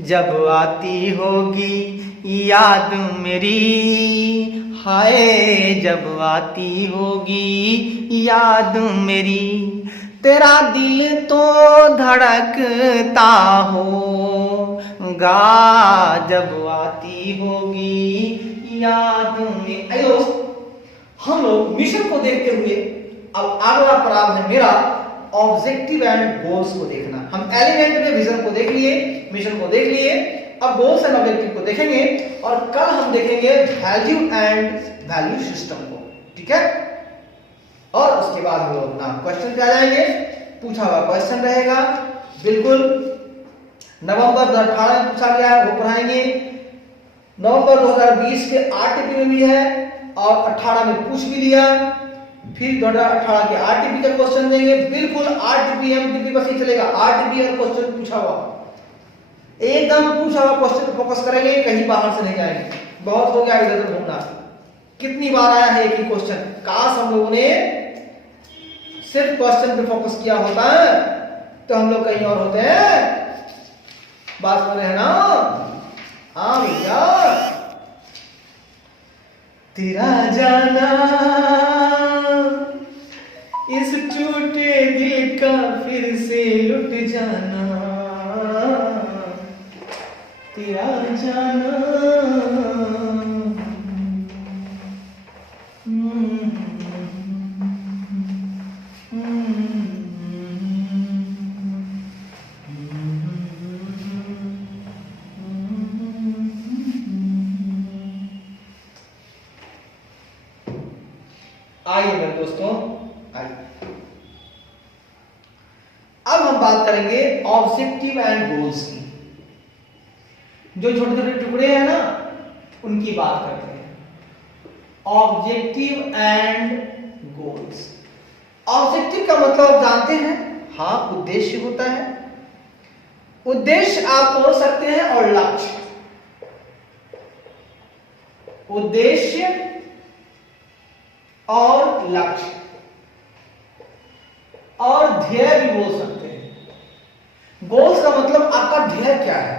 जब आती होगी याद मेरी, हाय जब आती होगी याद मेरी, तेरा दिल तो धड़कता होगा जब आती होगी याद में। आइए दोस्त, हम लोग मिशन को देखते हुए अब अगला पड़ाव है मेरा ऑब्जेक्टिव एंड गोल्स को देखना। हम एलिमेंट में विजन को देख लिए, मिशन को देख लिए, अब गोल्स एंड ऑब्जेक्टिव को देखेंगे, और कल हम देखेंगे वैल्यू एंड वैल्यू सिस्टम को, ठीक है। और उसके बाद हम लोग अपना क्वेश्चन पे आ जाएंगे, पूछा हुआ क्वेश्चन रहेगा बिल्कुल। नवंबर 2018 में पूछा गया है वो पढ़ाएंगे, नवंबर 2020 के आरटीपी में भी है और 18 में पूछ भी लिया, फिर 2018 के आरटीपी का क्वेश्चन देंगे, बिल्कुल आरटीपी एमटीपी बस ही चलेगा, आरटीपी का क्वेश्चन पूछा हुआ, एकदम पूछा हुआ क्वेश्चन पे फोकस करेंगे, कहीं बाहर से नहीं जाएंगे। बहुत हो गया इधर उधर घूमना, कितनी बार आया है एक ही क्वेश्चन, काश हम लोगों ने सिर्फ क्वेश्चन पे फोकस किया होता है तो हम लोग कहीं और होते हैं। बात कर रहे हैं ना, हाँ भैया। तेरा जाना इस टूटे दिल का फिर से लुट जाना, तेरा जाना आइए मेरे दोस्तों, आइए अब हम बात करेंगे ऑब्जेक्टिव एंड गोल्स की। जो छोटे छोटे टुकड़े हैं ना उनकी बात करते हैं, ऑब्जेक्टिव एंड गोल्स। ऑब्जेक्टिव का मतलब आप जानते हैं, हाँ उद्देश्य होता है, उद्देश्य आप बोल सकते हैं, और लक्ष्य, उद्देश्य और लक्ष्य और ध्येय भी बोल सकते हैं। गोल्स का मतलब आपका ध्येय क्या है,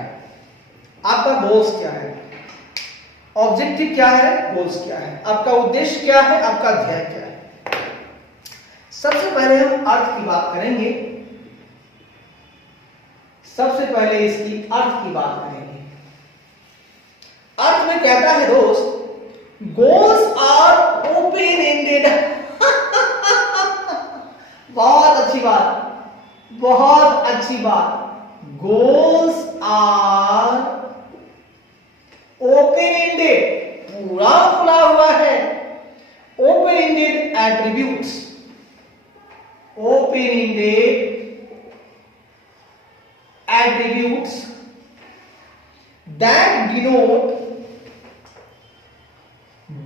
आपका गोल्स क्या है, ऑब्जेक्टिव क्या है, गोल्स क्या है, आपका उद्देश्य क्या है, आपका ध्येय क्या है। सबसे पहले हम अर्थ की बात करेंगे, सबसे पहले इसकी अर्थ की बात करेंगे। अर्थ में कहता है दोस्त, गोल्स आर ओपन एंडेड। बहुत अच्छी बात, बहुत अच्छी बात। गोल्स आर ओपन एंडेड, पूरा खुला हुआ है। Open ended attributes, open ended attributes that denote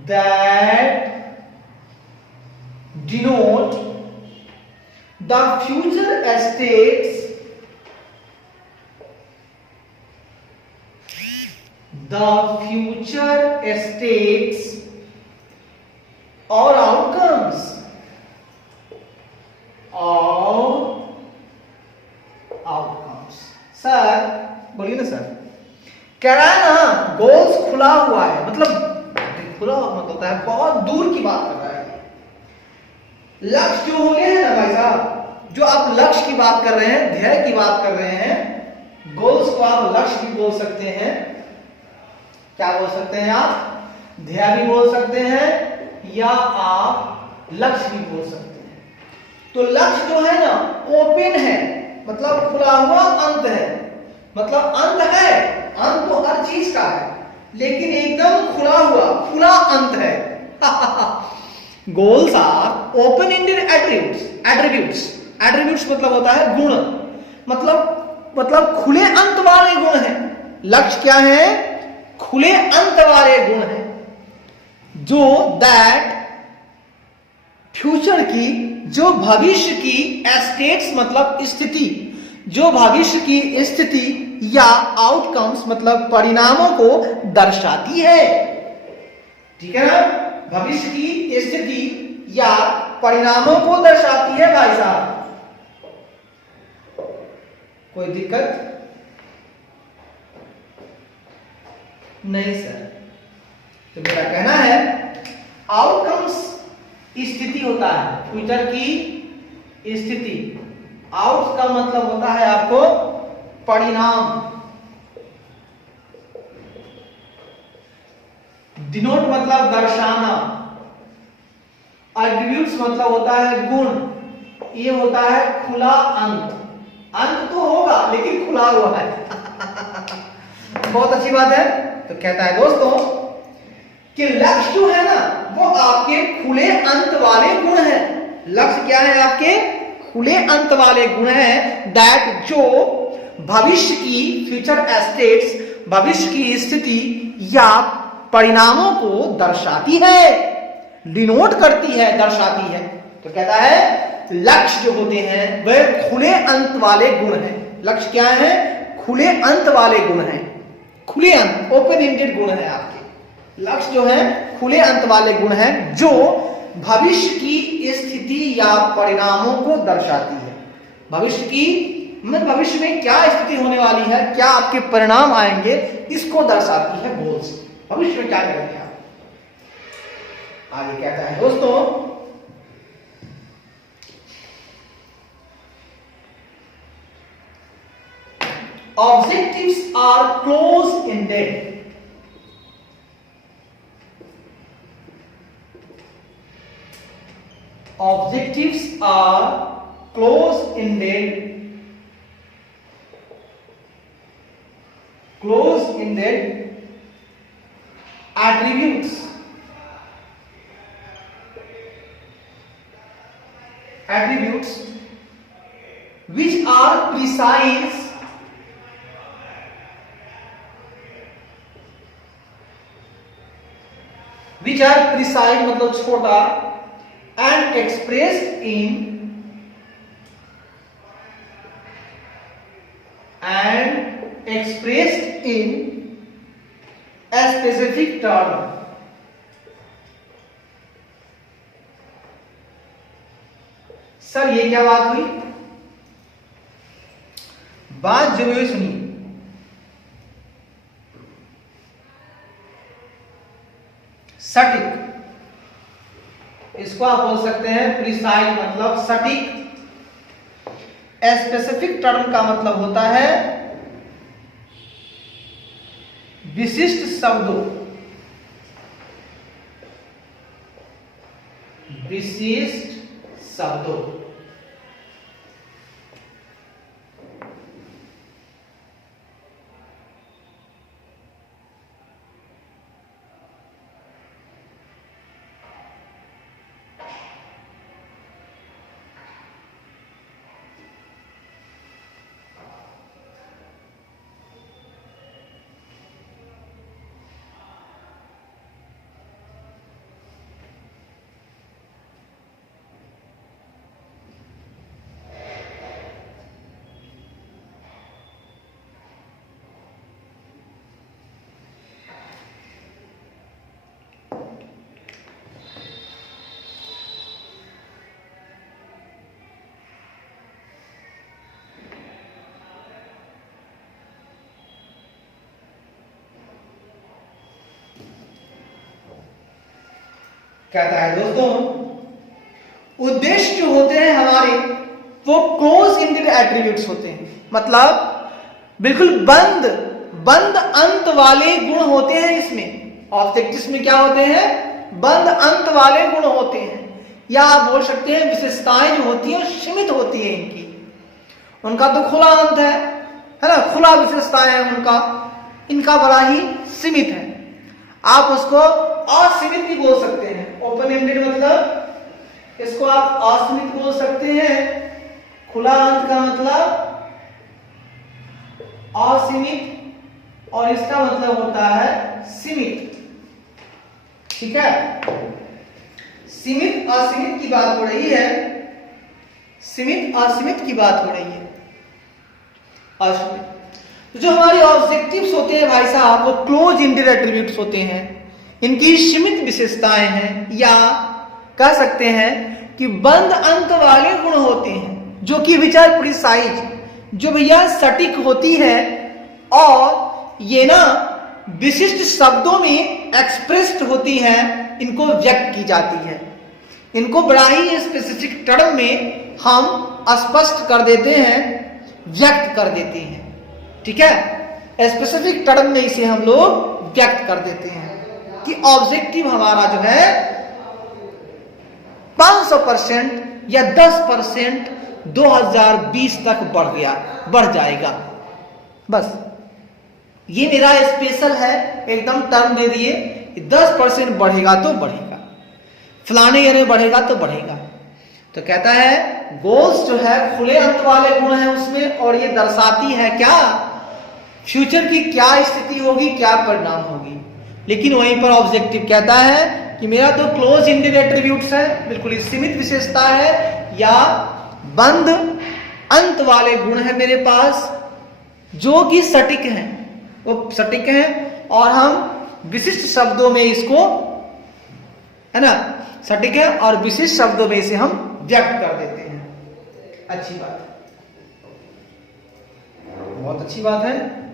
that denote the future estates or outcomes sir बोलिए ना सर, कह रहा है ना गोल्स खुला हुआ है, मतलब खुला हुआ मतलब होता है बहुत दूर की बात कर रहा है। लक्ष्य जो हो गए हैं ना भाई साहब, जो आप लक्ष्य की बात कर रहे हैं, ध्येय की बात कर रहे हैं, गोल्स को आप लक्ष्य भी बोल सकते हैं, क्या बोल सकते हैं आप, ध्येय भी बोल सकते हैं या आप लक्ष्य भी बोल सकते हैं। तो लक्ष्य जो है ना ओपन है, मतलब खुला हुआ अंत है, मतलब अंत है, अंत तो हर चीज का है, लेकिन एकदम खुला हुआ खुला अंत है। Goals are open ended attributes मतलब होता है गुण, मतलब खुले अंत वाले गुण है। लक्ष्य क्या है, खुले अंत वाले गुण है, जो दैट फ्यूचर की, जो भविष्य की एस्टेट्स मतलब स्थिति, जो भविष्य की स्थिति या आउटकम्स मतलब परिणामों को दर्शाती है। ठीक है ना, भविष्य की स्थिति या परिणामों को दर्शाती है भाई साहब। कोई दिक्कत नहीं सर। तो मेरा कहना है आउटकम्स स्थिति होता है, फ्यूचर की स्थिति, आउट का मतलब होता है आपको परिणाम, डिनोट मतलब दर्शाना, एट्रीब्यूट्स मतलब होता है गुण, ये होता है खुला अंत, अंत तो होगा लेकिन खुला हुआ है। बहुत अच्छी बात है। तो कहता है दोस्तों कि लक्ष्य जो है ना वो आपके खुले अंत वाले गुण है। लक्ष्य क्या है, आपके खुले अंत वाले गुण है, दैट जो भविष्य की फ्यूचर एस्टेट्स, भविष्य की स्थिति या परिणामों को दर्शाती है, डिनोट करती है, दर्शाती है। तो कहता है लक्ष्य जो होते हैं वह खुले अंत वाले गुण हैं। लक्ष्य क्या है, खुले अंत वाले गुण हैं, खुले अंत ओपन एंडेड गुण है आपके। लक्ष्य जो है खुले अंत वाले गुण हैं जो भविष्य की स्थिति या परिणामों को दर्शाती है। भविष्य की मतलब भविष्य में क्या स्थिति होने वाली है, क्या आपके परिणाम आएंगे, इसको दर्शाती है गोल्स। भविष्य में क्या करेंगे आप। आगे कहता है दोस्तों objectives are close ended. Objectives are close-ended attributes which are precise मतलब छोटा and expressed in a specific term। Sir ये क्या बात हुई, बात जो हुई सुनिए। सटीक, इसको आप बोल सकते हैं प्रिसाइज मतलब सटीक। स्पेसिफिक टर्म का मतलब होता है विशिष्ट शब्दों, विशिष्ट शब्दों। कहता है दोस्तों, उद्देश्य जो होते हैं हमारे वो क्लोज इंडेड एट्रीब्यूट्स होते हैं, मतलब बिल्कुल बंद अंत वाले गुण होते हैं इसमें। ऑब्जेक्टिव्स में क्या होते हैं? बंद अंत वाले गुण होते हैं, या आप बोल सकते हैं विशेषताएं जो होती हैं सीमित होती है इनकी। उनका तो खुला अंत है ना, खुला विशेषताएं हैं उनका, इनका बड़ा ही सीमित है। आप उसको असीमित भी बोल सकते हैं। ओपन एंडेड मतलब इसको आप असीमित बोल सकते हैं, खुला अंत का मतलब असीमित, और इसका मतलब होता है सीमित। ठीक है, सीमित असीमित की बात हो रही है, सीमित असीमित की बात हो रही है। असीमित तो जो हमारे ऑब्जेक्टिव्स होते हैं भाई साहब, वो क्लोज इंडेड एट्रीब्यूट्स होते हैं, इनकी सीमित विशेषताएं हैं, या कह सकते हैं कि बंद अंत वाले गुण होते हैं, जो कि विच आर प्रिसाइज, जो भैया सटीक होती है, और ये ना विशिष्ट शब्दों में एक्सप्रेस्ड होती हैं, इनको व्यक्त की जाती है। इनको बड़ा ही स्पेसिफिक टर्म में हम स्पष्ट कर देते हैं, व्यक्त कर देते हैं। ठीक है, स्पेसिफिक टर्म में इसे हम लोग व्यक्त कर देते हैं कि ऑब्जेक्टिव हमारा जो है 500% या 10% 2020 तक बढ़ जाएगा। बस ये मेरा स्पेशल है, एकदम टर्म दे दिए, 10% बढ़ेगा तो बढ़ेगा, फलाने ईयर में बढ़ेगा तो बढ़ेगा। तो कहता है गोल्स जो है खुले अंत वाले गुण है उसमें, और ये दर्शाती है क्या, फ्यूचर की क्या स्थिति होगी, क्या परिणाम होगी। लेकिन वहीं पर ऑब्जेक्टिव कहता है कि मेरा तो क्लोज इंडेड एट्रीब्यूट्स है, बिल्कुल ही सीमित विशेषता है, या बंद अंत वाले गुण है मेरे पास, जो कि सटीक हैं, वो सटीक हैं, और हम विशिष्ट शब्दों में इसको, है ना, सटीक है और विशिष्ट शब्दों में इसे हम व्यक्त कर देते हैं। अच्छी बात है, बहुत अच्छी बात है।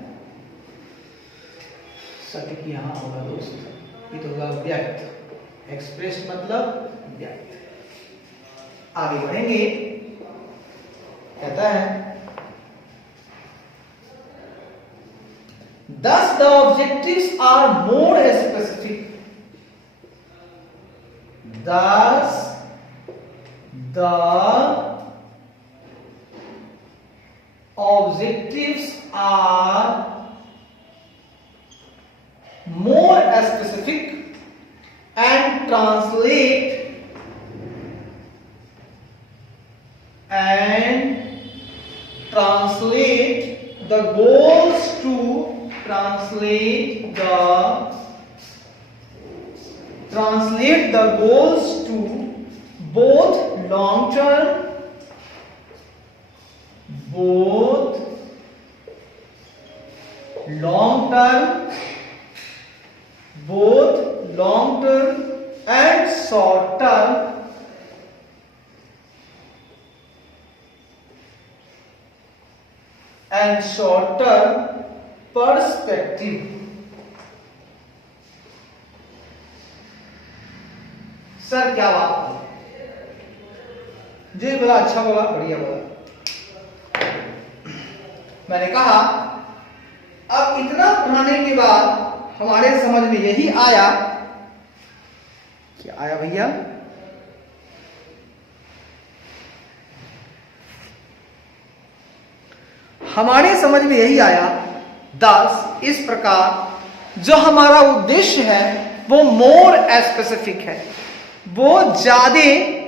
सटीक यहां होगा दोस्त, ये तो होगा व्यक्त, एक्सप्रेस मतलब व्यक्त। आगे बढ़ेंगे, कहता है thus the objectives are more specific, thus the objectives are more specific and translate the goals to translate the goals to both long term and short term perspective। Sir क्या बात है, जो बोला अच्छा बोला, बढ़िया बोला। मैंने कहा अब इतना पढ़ाने के बाद हमारे समझ में यही आया, क्या आया भैया, हमारे समझ में यही आया, 10 इस प्रकार जो हमारा उद्देश्य है वो मोर स्पेसिफिक है, वो ज्यादा,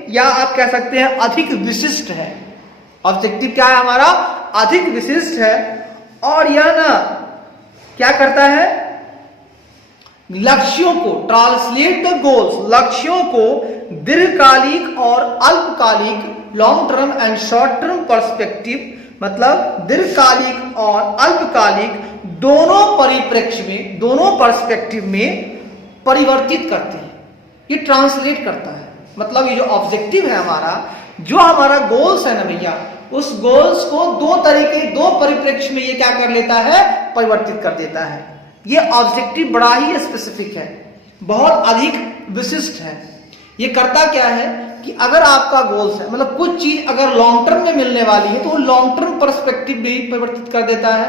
या आप कह सकते हैं अधिक विशिष्ट है। ऑब्जेक्टिव क्या है हमारा, अधिक विशिष्ट है, और यह ना क्या करता है, लक्ष्यों को, ट्रांसलेट द गोल्स, लक्ष्यों को दीर्घकालिक और अल्पकालिक, long term and short term perspective, मतलब दीर्घकालिक और अल्पकालिक दोनों परिप्रेक्ष्य में, दोनों पर्सपेक्टिव में परिवर्तित करते हैं। ये ट्रांसलेट करता है, मतलब ये जो ऑब्जेक्टिव है हमारा, जो हमारा गोल्स है ना भैया, उस गोल्स को दो तरीके, दो परिप्रेक्ष्य में ये क्या कर लेता है, परिवर्तित कर देता है। ये ऑब्जेक्टिव बड़ा ही स्पेसिफिक है, बहुत अधिक विशिष्ट है। ये करता क्या है कि अगर आपका गोल्स है, मतलब कुछ चीज अगर लॉन्ग टर्म में मिलने वाली है तो वो लॉन्ग टर्म पर्सपेक्टिव भी परिवर्तित कर देता है।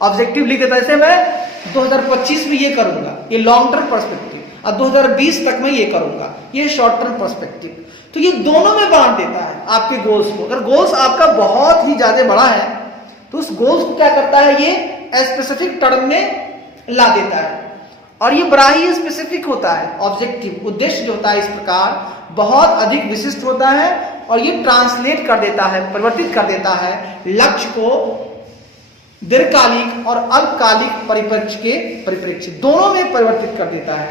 ऑब्जेक्टिव लिख देता है, जैसे मैं 2025 में ये करूंगा, ये लॉन्ग टर्म पर्सपेक्टिव, और 2020 तक मैं ये करूंगा, ये शॉर्ट टर्म पर्सपेक्टिव। तो ये दोनों में बांट देता है आपके गोल्स को। अगर गोल्स आपका बहुत ही ज्यादा बड़ा है तो उस गोल्स को क्या करता है, ये स्पेसिफिक टर्म में ला देता है। और ये बड़ा ही स्पेसिफिक होता है। ऑब्जेक्टिव, उद्देश्य जो होता है इस प्रकार बहुत अधिक विशिष्ट होता है और ये ट्रांसलेट कर देता है, परिवर्तित कर देता है लक्ष्य को दीर्घकालिक और अल्पकालिक परिप्रेक्ष्य के परिप्रेक्ष्य दोनों में परिवर्तित कर देता है।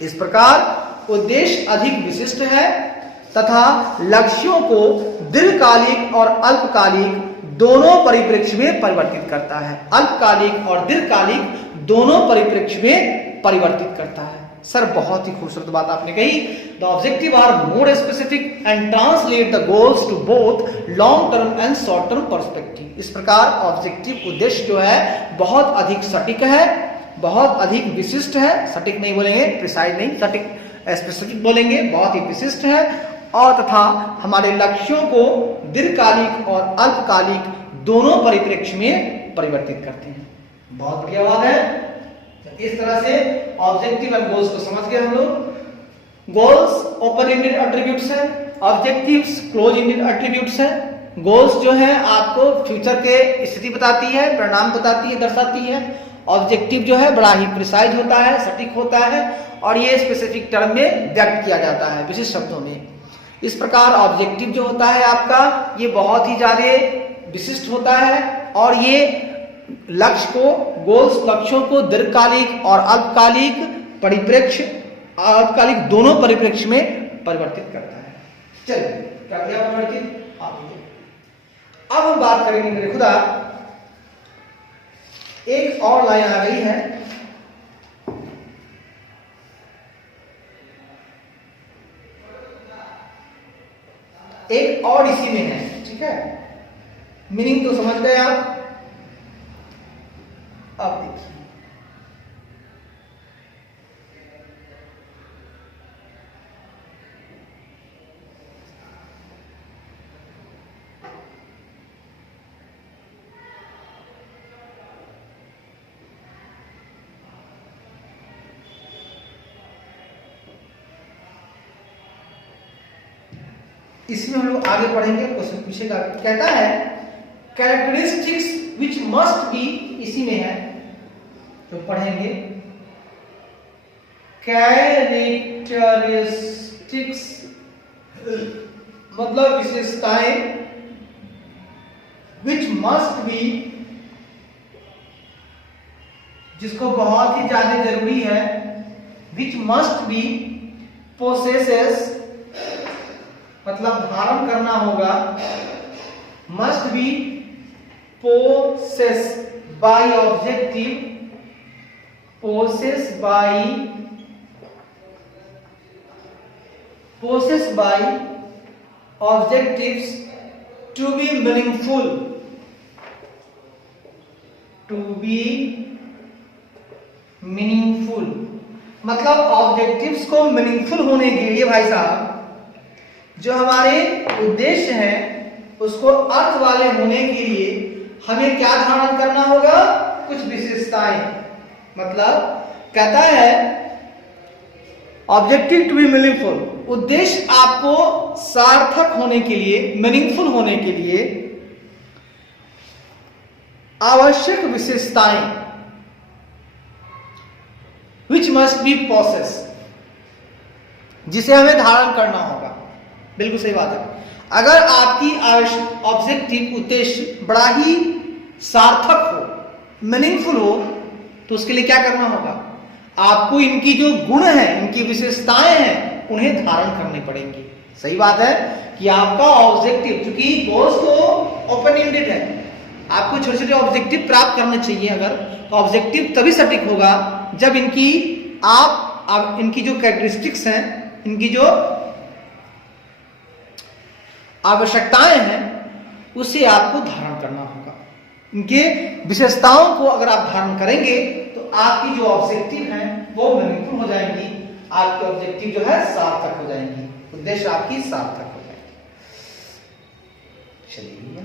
इस प्रकार उद्देश्य अधिक विशिष्ट है तथा लक्ष्यों को दीर्घकालिक और अल्पकालिक दोनों परिप्रेक्ष्य में परिवर्तित करता है। अल्पकालिक और दीर्घकालिक दोनों परिप्रेक्ष्य में परिवर्तित करता है। सर बहुत ही खूबसूरत बात आपने कही। The objective are more specific and translate the goals to both long term and short term perspective. इस प्रकार ऑब्जेक्टिव उद्देश्य जो है बहुत अधिक सटीक है, बहुत अधिक विशिष्ट है। सटीक नहीं बोलेंगे, प्रिसाइज नहीं, सटीक स्पेसिफिक बोलेंगे, बहुत ही विशिष्ट है और तथा हमारे लक्ष्यों को दीर्घकालिक और अल्पकालिक दोनों परिप्रेक्ष्य में परिवर्तित करते हैं। बहुत बढ़िया बात है। तो इस तरह से ऑब्जेक्टिव एंड गोल्स को समझ गए हम लोग। गोल्स ओपन एंडेड एट्रीब्यूट्स हैं, ऑब्जेक्टिव्स क्लोज एंडेड एट्रीब्यूट्स हैं। गोल्स जो है आपको फ्यूचर के स्थिति बताती है, परिणाम बताती है, दर्शाती है। ऑब्जेक्टिव जो है बड़ा ही प्रिसाइज होता है, सटीक होता है और ये स्पेसिफिक टर्म में व्यक्त किया जाता है, विशिष्ट शब्दों में। इस प्रकार ऑब्जेक्टिव जो होता है आपका ये बहुत ही ज्यादा विशिष्ट होता है और ये लक्ष्य को, गोल्स लक्ष्यों को दीर्घकालिक और अल्पकालिक परिप्रेक्ष्य, अल्पकालिक दोनों परिप्रेक्ष्य में परिवर्तित करता है। चलिए क्या किया परिवर्तित। अब हम बात करेंगे मेरे खुदा, एक और लाइन आ गई है, एक और इसी में है, ठीक है। मीनिंग तो समझ गए आप। अब देखिए इसमें हम लोग आगे पढ़ेंगे, क्वेश्चन पूछेगा, कहता है कैरेक्टरिस्टिक्स विच मस्ट बी, इसी में है तो पढ़ेंगे कैरेक्टरिस्टिक्स मतलब विशेषताएं, विच मस्ट बी जिसको बहुत ही ज्यादा जरूरी है, विच मस्ट बी पोसेसेस मतलब धारण करना होगा, must be possess by objective, possess by objectives to be meaningful, मतलब ऑब्जेक्टिव्स को मीनिंगफुल होने के लिए भाई साहब जो हमारे उद्देश्य हैं उसको अर्थ वाले होने के लिए हमें क्या धारण करना होगा, कुछ विशेषताएं। मतलब कहता है ऑब्जेक्टिव टू बी मीनिंगफुल, उद्देश्य आपको सार्थक होने के लिए, मीनिंगफुल होने के लिए आवश्यक विशेषताएं विच मस्ट बी पोसेस, जिसे हमें धारण करना होगा। बिल्कुल सही बात है। अगर आपकी ऑब्जेक्टिव उद्देश्य बड़ा ही सार्थक हो, मीनिंगफुल हो, तो उसके लिए क्या करना होगा, आपको इनकी जो गुण हैं, इनकी विशेषताएं हैं, उन्हें धारण करनी पड़ेंगी। सही बात है कि आपका ऑब्जेक्टिव, चूंकि गोल्स तो ओपन एंडेड है, आपको छोटे छोटे ऑब्जेक्टिव प्राप्त करने चाहिए। अगर तो ऑब्जेक्टिव तभी सटीक होगा जब इनकी इनकी जो कैरेक्टरिस्टिक्स हैं, इनकी जो आवश्यकताएं हैं, उसे आपको धारण करना होगा। इनके विशेषताओं को अगर आप धारण करेंगे तो आपकी जो ऑब्जेक्टिव हैं वो मीनिंगफुल हो जाएंगी आपके ऑब्जेक्टिव जो है सार्थक हो जाएंगी, उद्देश्य आपकी सार्थक हो जाएंगे। चलिए